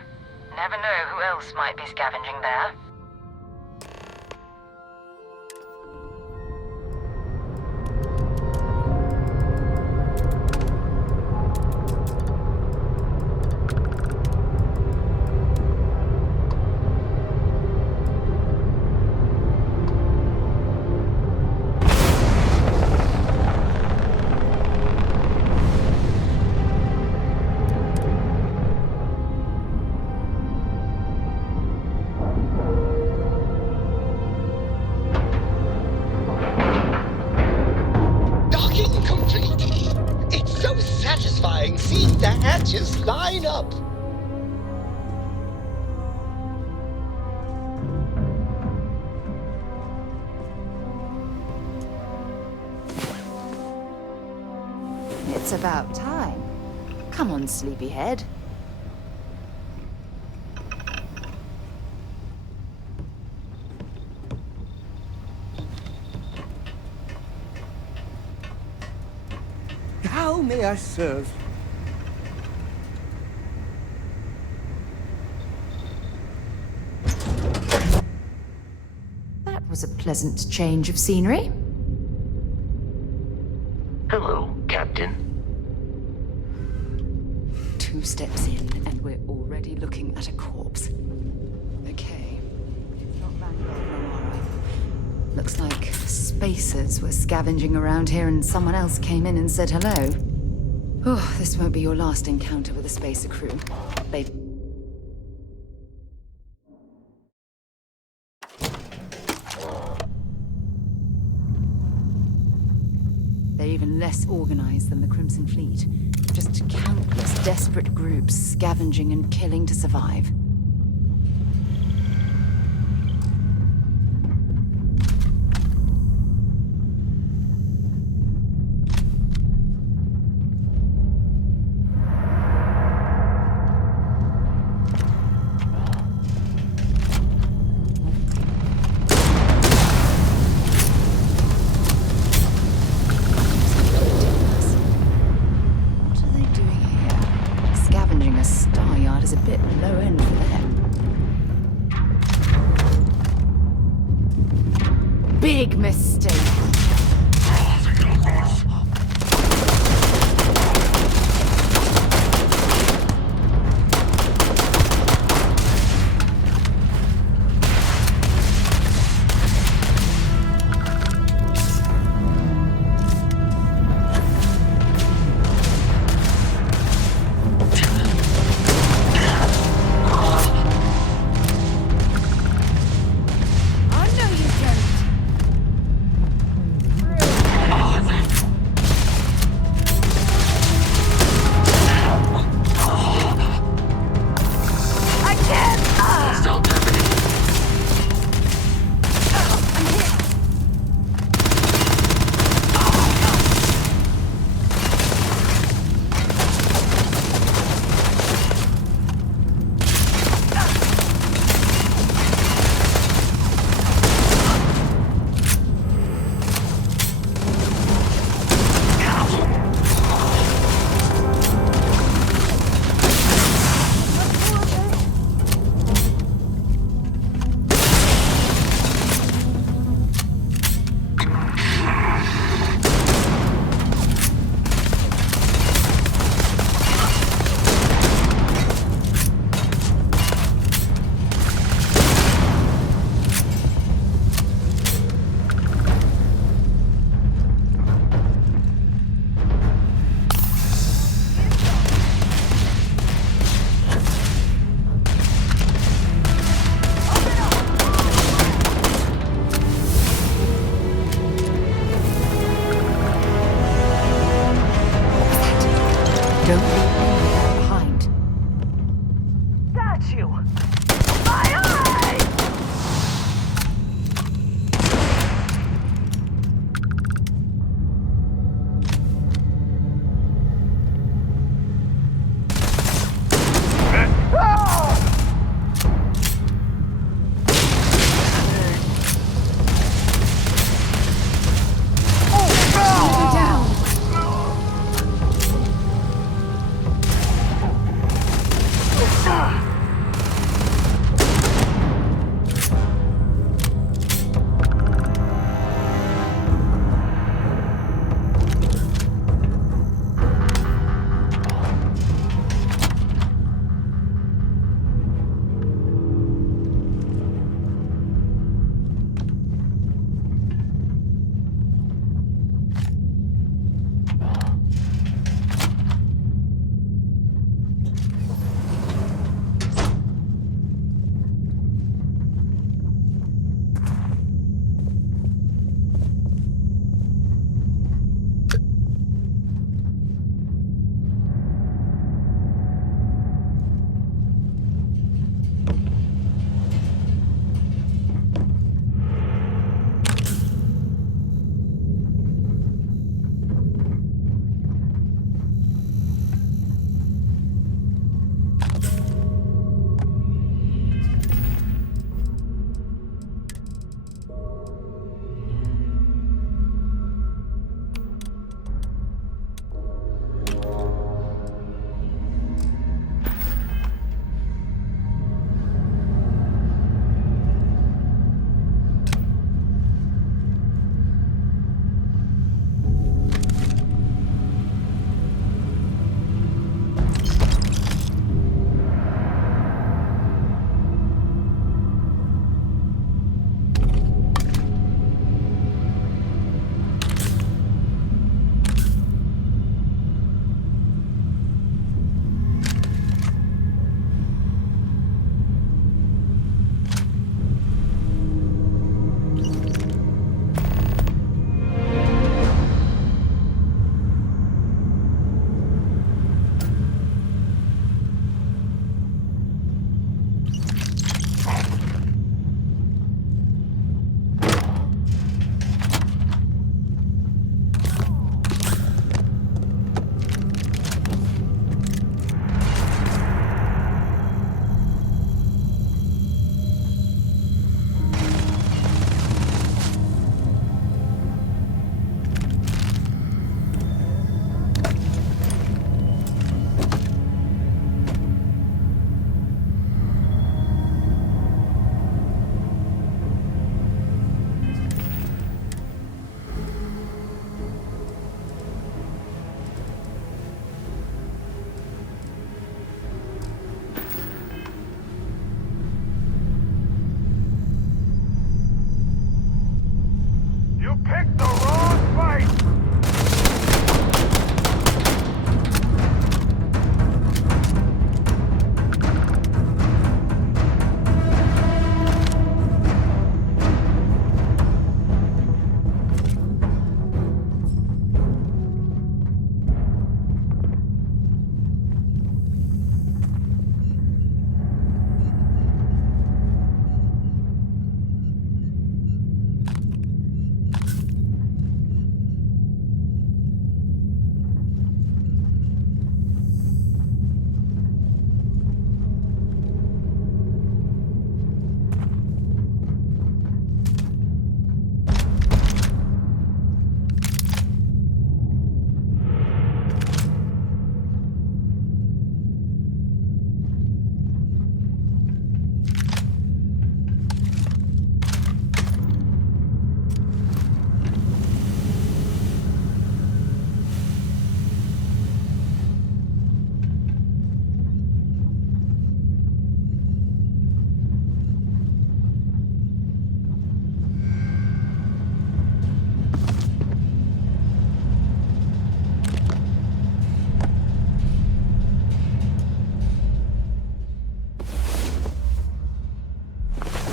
Never know who else might be scavenging there. Seeing the hatches line up. It's about time. Come on, sleepyhead. How may I serve? That was a pleasant change of scenery. Hello, Captain. 2 steps in, and we're already looking at a corpse. Okay. It's not Vanguard Noara. Looks like spacers were scavenging around here and someone else came in and said hello. Oh, this won't be your last encounter with a spacer crew. They're even less organized than the Crimson Fleet. Just countless desperate groups scavenging and killing to survive. Big mistake.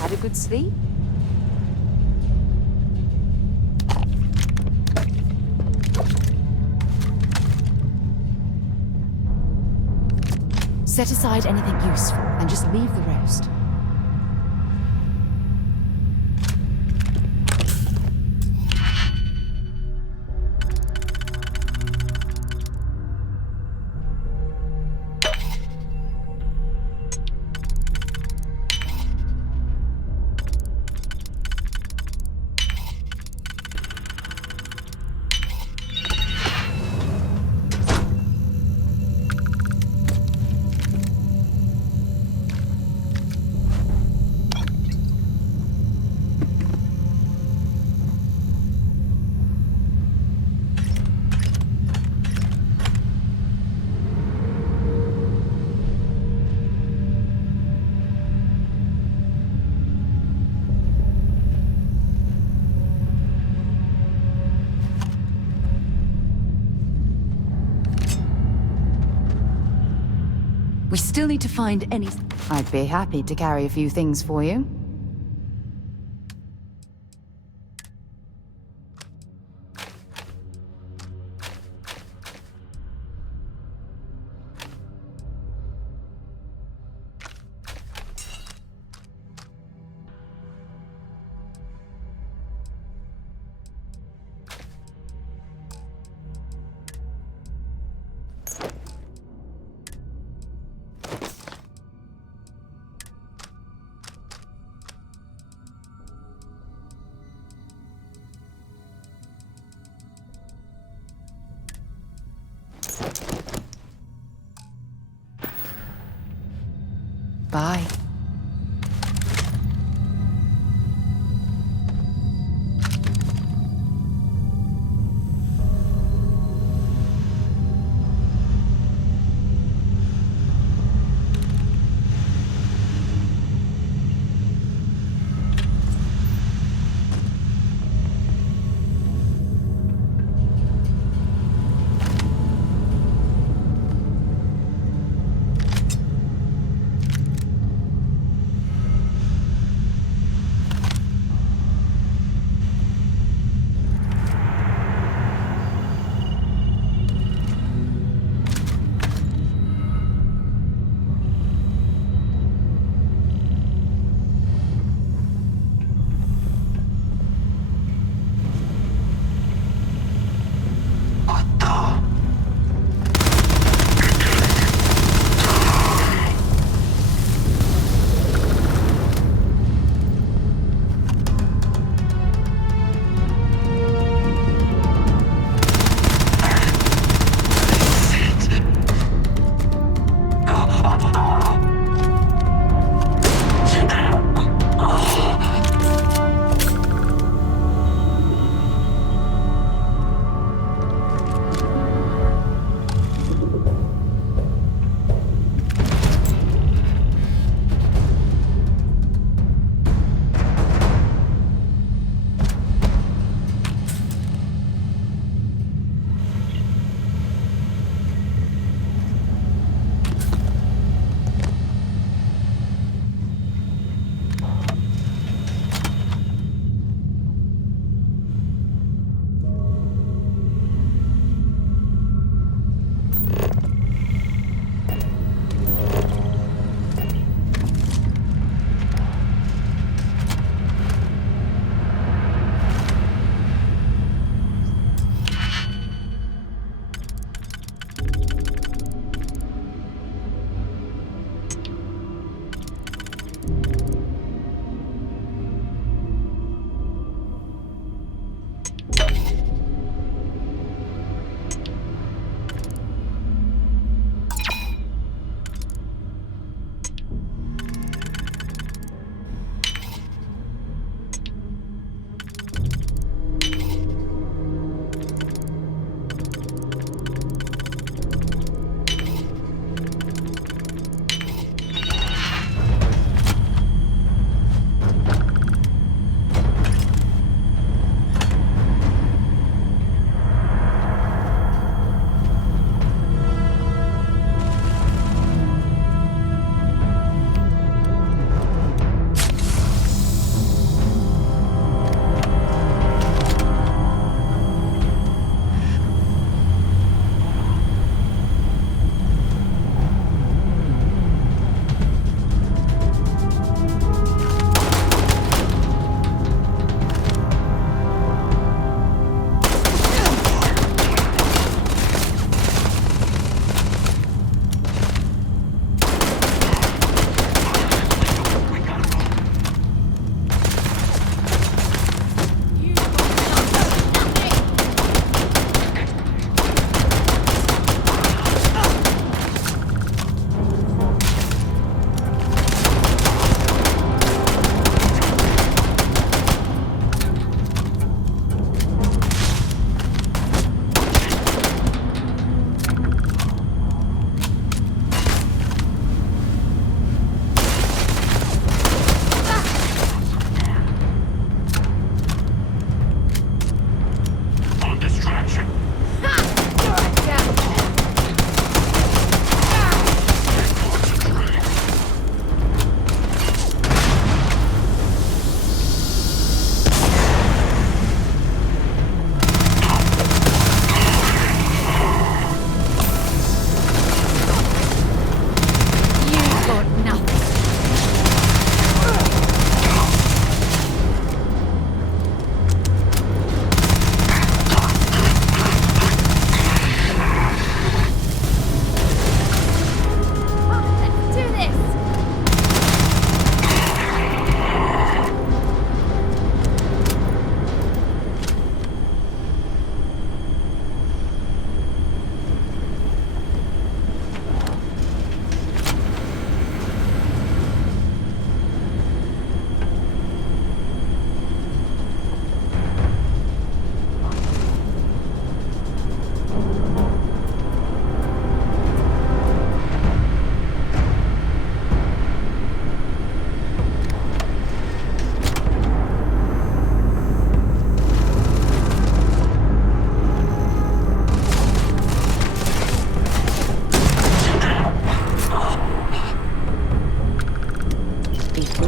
Had a good sleep? Set aside anything useful and just leave the rest. We still need to find any... I'd be happy to carry a few things for you. Bye.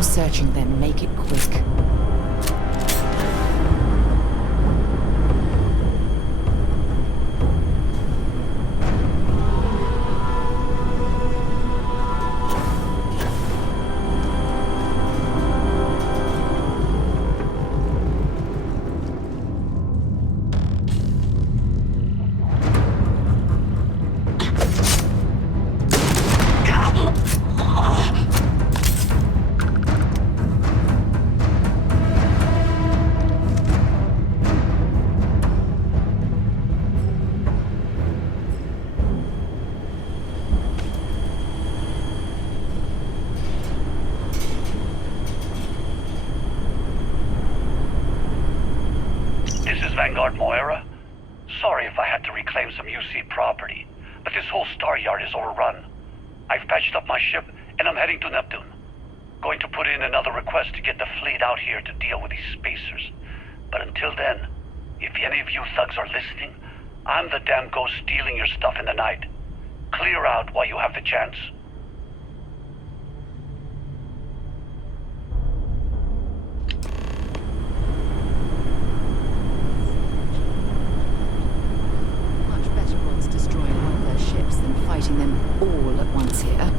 you're searching, then make it quick. Sorry if I had to reclaim some UC property, but this whole star yard is overrun. I've patched up my ship, and I'm heading to Neptune. Going to put in another request to get the fleet out here to deal with these spacers. But until then, if any of you thugs are listening, I'm the damn ghost stealing your stuff in the night. Clear out while you have the chance. Much better odds destroying one of their ships than fighting them all at once here.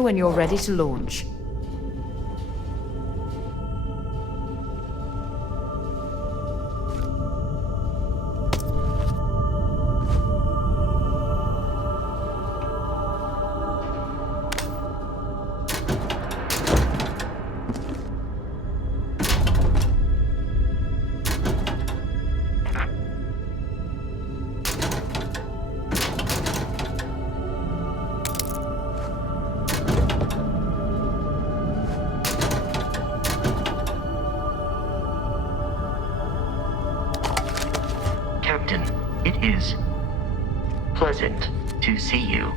When you're ready to launch. to see you.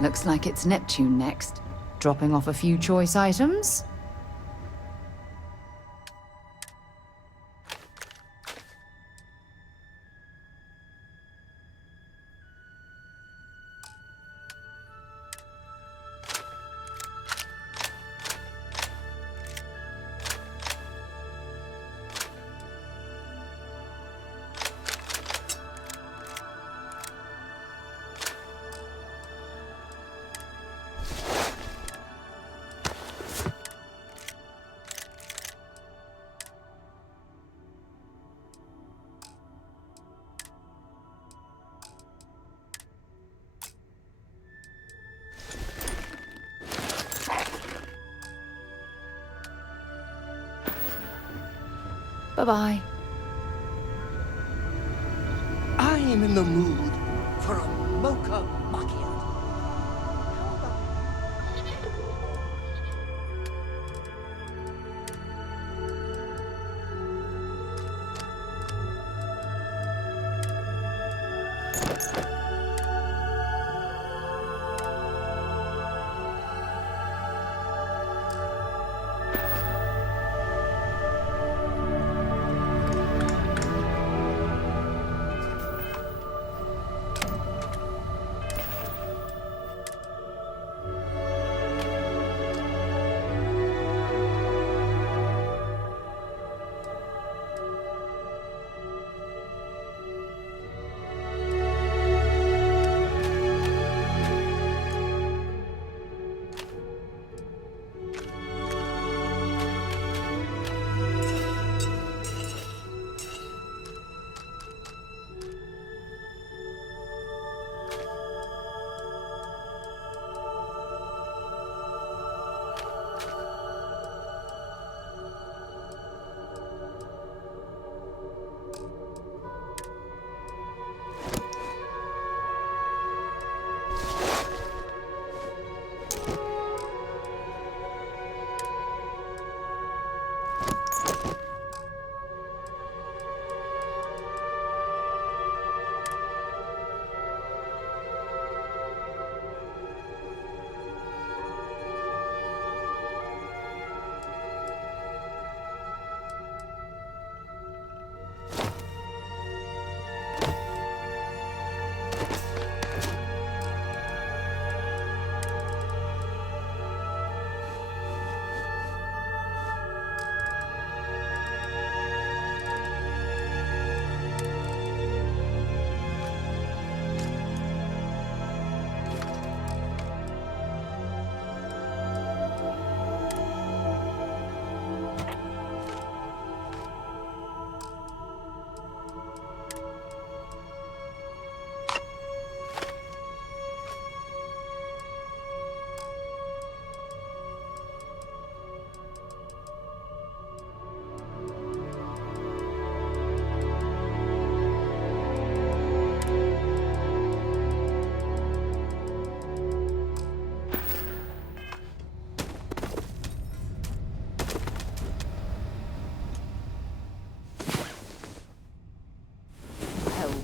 Looks like it's Neptune next. Dropping off a few choice items. Bye-bye. I am in the mood for a mocha macchiato.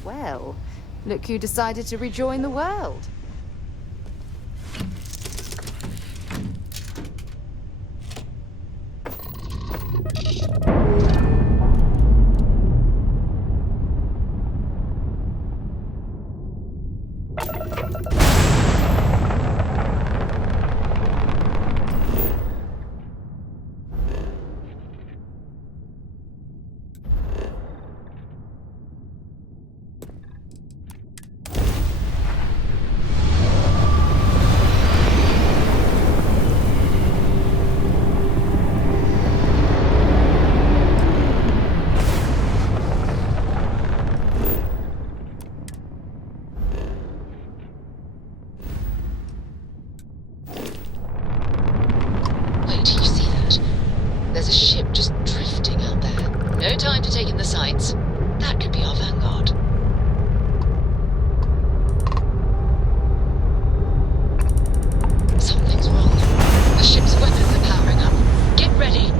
Well, look who decided to rejoin the world. There's a ship just drifting out there. No time to take in the sights. That could be our vanguard. Something's wrong. The ship's weapons are powering up. Get ready.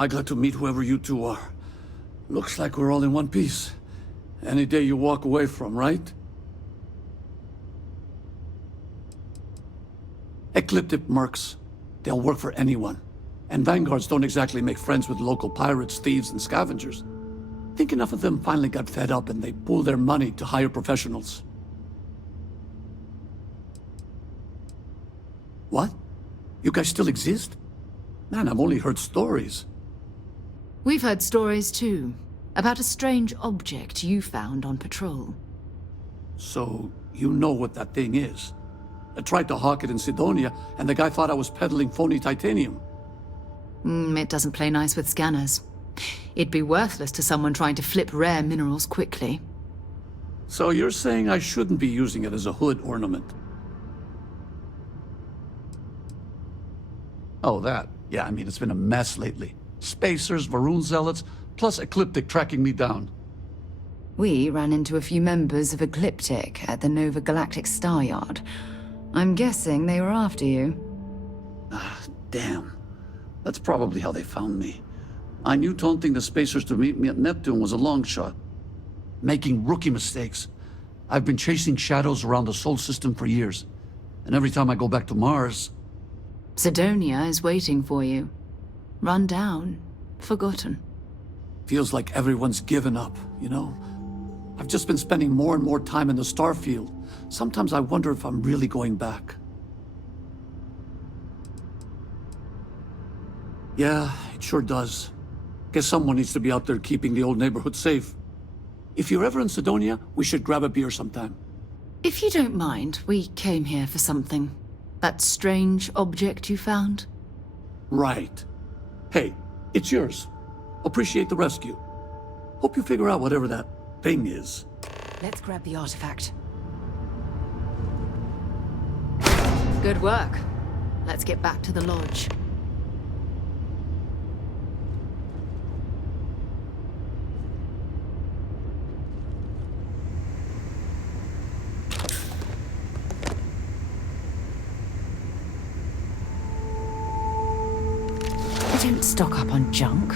Am I glad to meet whoever you two are. Looks like we're all in one piece. Any day you walk away from, right? Ecliptic mercs. They'll work for anyone. And vanguards don't exactly make friends with local pirates, thieves, and scavengers. Think enough of them finally got fed up and they pool their money to hire professionals. What? You guys still exist? Man, I've only heard stories. We've heard stories too, about a strange object you found on patrol. So, you know what that thing is? I tried to hawk it in Sidonia, and the guy thought I was peddling phony titanium. It doesn't play nice with scanners. It'd be worthless to someone trying to flip rare minerals quickly. So you're saying I shouldn't be using it as a hood ornament? Oh, that. Yeah, I mean, it's been a mess lately. Spacers, Varun zealots, plus Ecliptic tracking me down. We ran into a few members of Ecliptic at the Nova Galactic Star Yard. I'm guessing they were after you. Ah, damn. That's probably how they found me. I knew taunting the Spacers to meet me at Neptune was a long shot. Making rookie mistakes. I've been chasing shadows around the Sol system for years. And every time I go back to Mars... Sidonia is waiting for you. Run down. Forgotten. Feels like everyone's given up, you know? I've just been spending more and more time in the Starfield. Sometimes I wonder if I'm really going back. Yeah, it sure does. Guess someone needs to be out there keeping the old neighborhood safe. If you're ever in Sidonia, we should grab a beer sometime. If you don't mind, we came here for something. That strange object you found? Right. Hey, it's yours. Appreciate the rescue. Hope you figure out whatever that thing is. Let's grab the artifact. Good work. Let's get back to the lodge. Don't stock up on junk.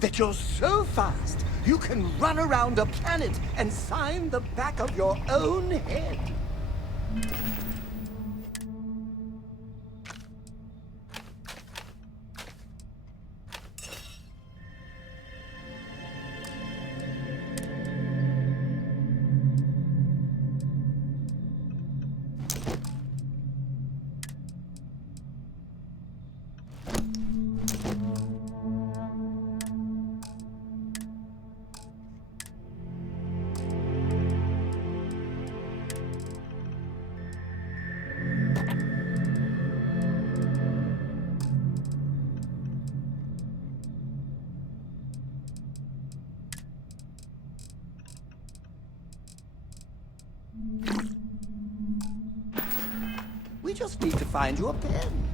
That you're so fast, you can run around a planet and sign the back of your own head. We just need to find you a pen.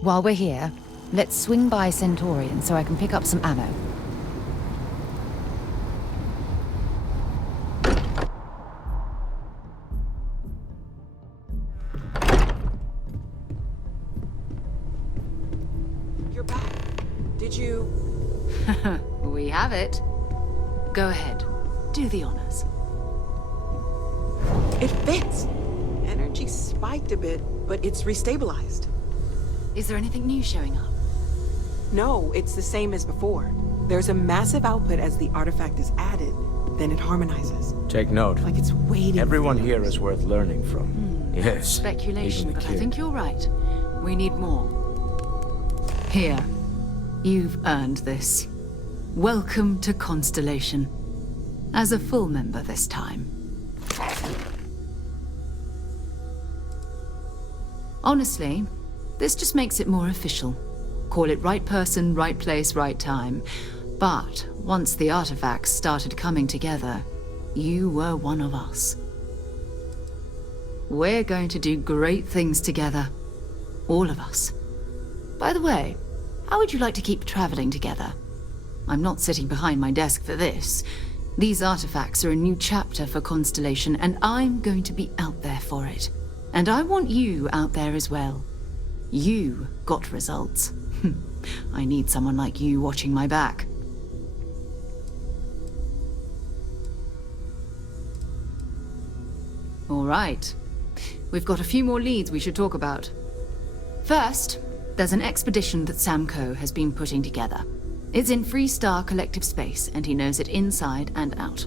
While we're here, let's swing by Centaurian so I can pick up some ammo. You're back. Did you... We have it. Go ahead. Do the honors. It fits. Energy spiked a bit, but it's restabilized. Is there anything new showing up? No, it's the same as before. There's a massive output as the artifact is added, then it harmonizes. Take note. Like it's waiting. Everyone here is worth learning from. Yes. Speculation, even the but I kid. think you're right. We need more. Here. You've earned this. Welcome to Constellation. As a full member this time. Honestly, this just makes it more official. Call it right person, right place, right time. But once the artifacts started coming together, you were one of us. We're going to do great things together. All of us. By the way, how would you like to keep traveling together? I'm not sitting behind my desk for this. These artifacts are a new chapter for Constellation, and I'm going to be out there for it. And I want you out there as well. You got results. I need someone like you watching my back. All right. We've got a few more leads we should talk about. First, there's an expedition that Samco has been putting together. It's in Freestar Collective Space, and he knows it inside and out.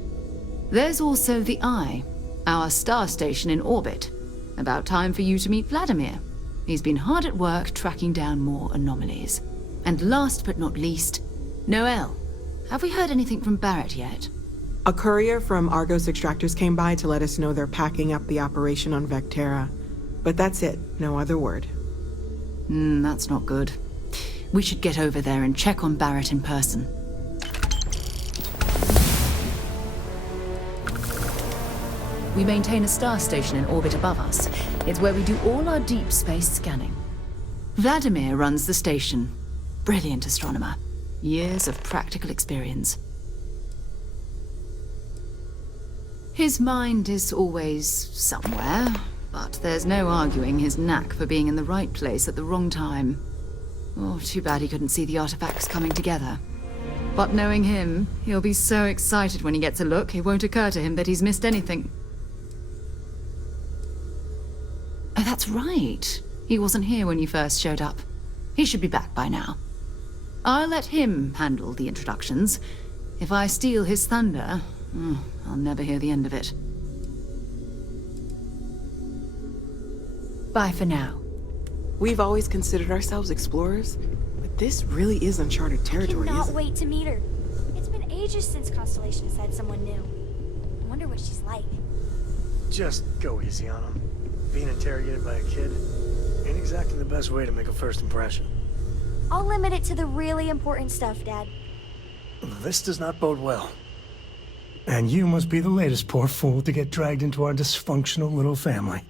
There's also the Eye, our star station in orbit. About time for you to meet Vladimir. He's been hard at work tracking down more anomalies. And last but not least, Noel. Have we heard anything from Barrett yet? A courier from Argos Extractors came by to let us know they're packing up the operation on Vectera. But that's it, no other word. That's not good. We should get over there and check on Barrett in person. We maintain a star station in orbit above us. It's where we do all our deep space scanning. Vladimir runs the station. Brilliant astronomer. Years of practical experience. His mind is always somewhere, but there's no arguing his knack for being in the right place at the wrong time. Oh, too bad he couldn't see the artifacts coming together. But knowing him, he'll be so excited when he gets a look, it won't occur to him that he's missed anything. Oh, that's right. He wasn't here when you first showed up. He should be back by now. I'll let him handle the introductions. If I steal his thunder, I'll never hear the end of it. Bye for now. We've always considered ourselves explorers, but this really is uncharted territory, I cannot isn't it? wait to meet her. It's been ages since Constellation has had someone new. I wonder what she's like. Just go easy on him. Being interrogated by a kid ain't exactly the best way to make a first impression. I'll limit it to the really important stuff, Dad. This does not bode well. And you must be the latest poor fool to get dragged into our dysfunctional little family.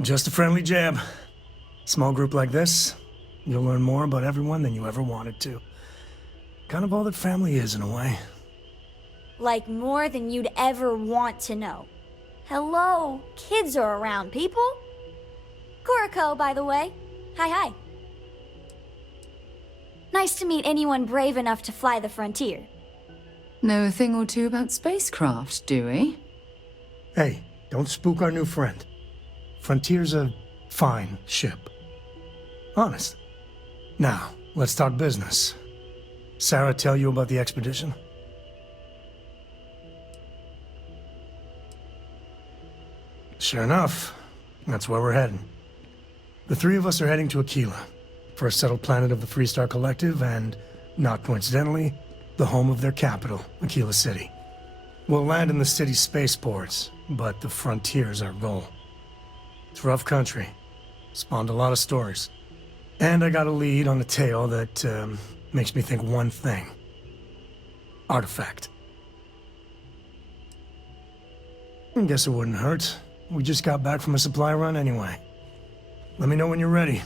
Just a friendly jab. Small group like this, you'll learn more about everyone than you ever wanted to. Kind of all that family is, in a way. Like more than you'd ever want to know. Hello, kids are around, people. Kuriko, by the way. Hi. Nice to meet anyone brave enough to fly the frontier. Know a thing or two about spacecraft, do we? Hey, don't spook our new friend. Frontier's a fine ship. Honest. Now, let's talk business. Sarah tell you about the expedition? Sure enough, that's where we're heading. The three of us are heading to Aquila, for a settled planet of the Freestar Collective and, not coincidentally, the home of their capital, Aquila City. We'll land in the city's spaceports, but the frontier's our goal. It's rough country. Spawned a lot of stories. And I got a lead on a tale that makes me think one thing. Artifact. I guess it wouldn't hurt. We just got back from a supply run anyway. Let me know when you're ready.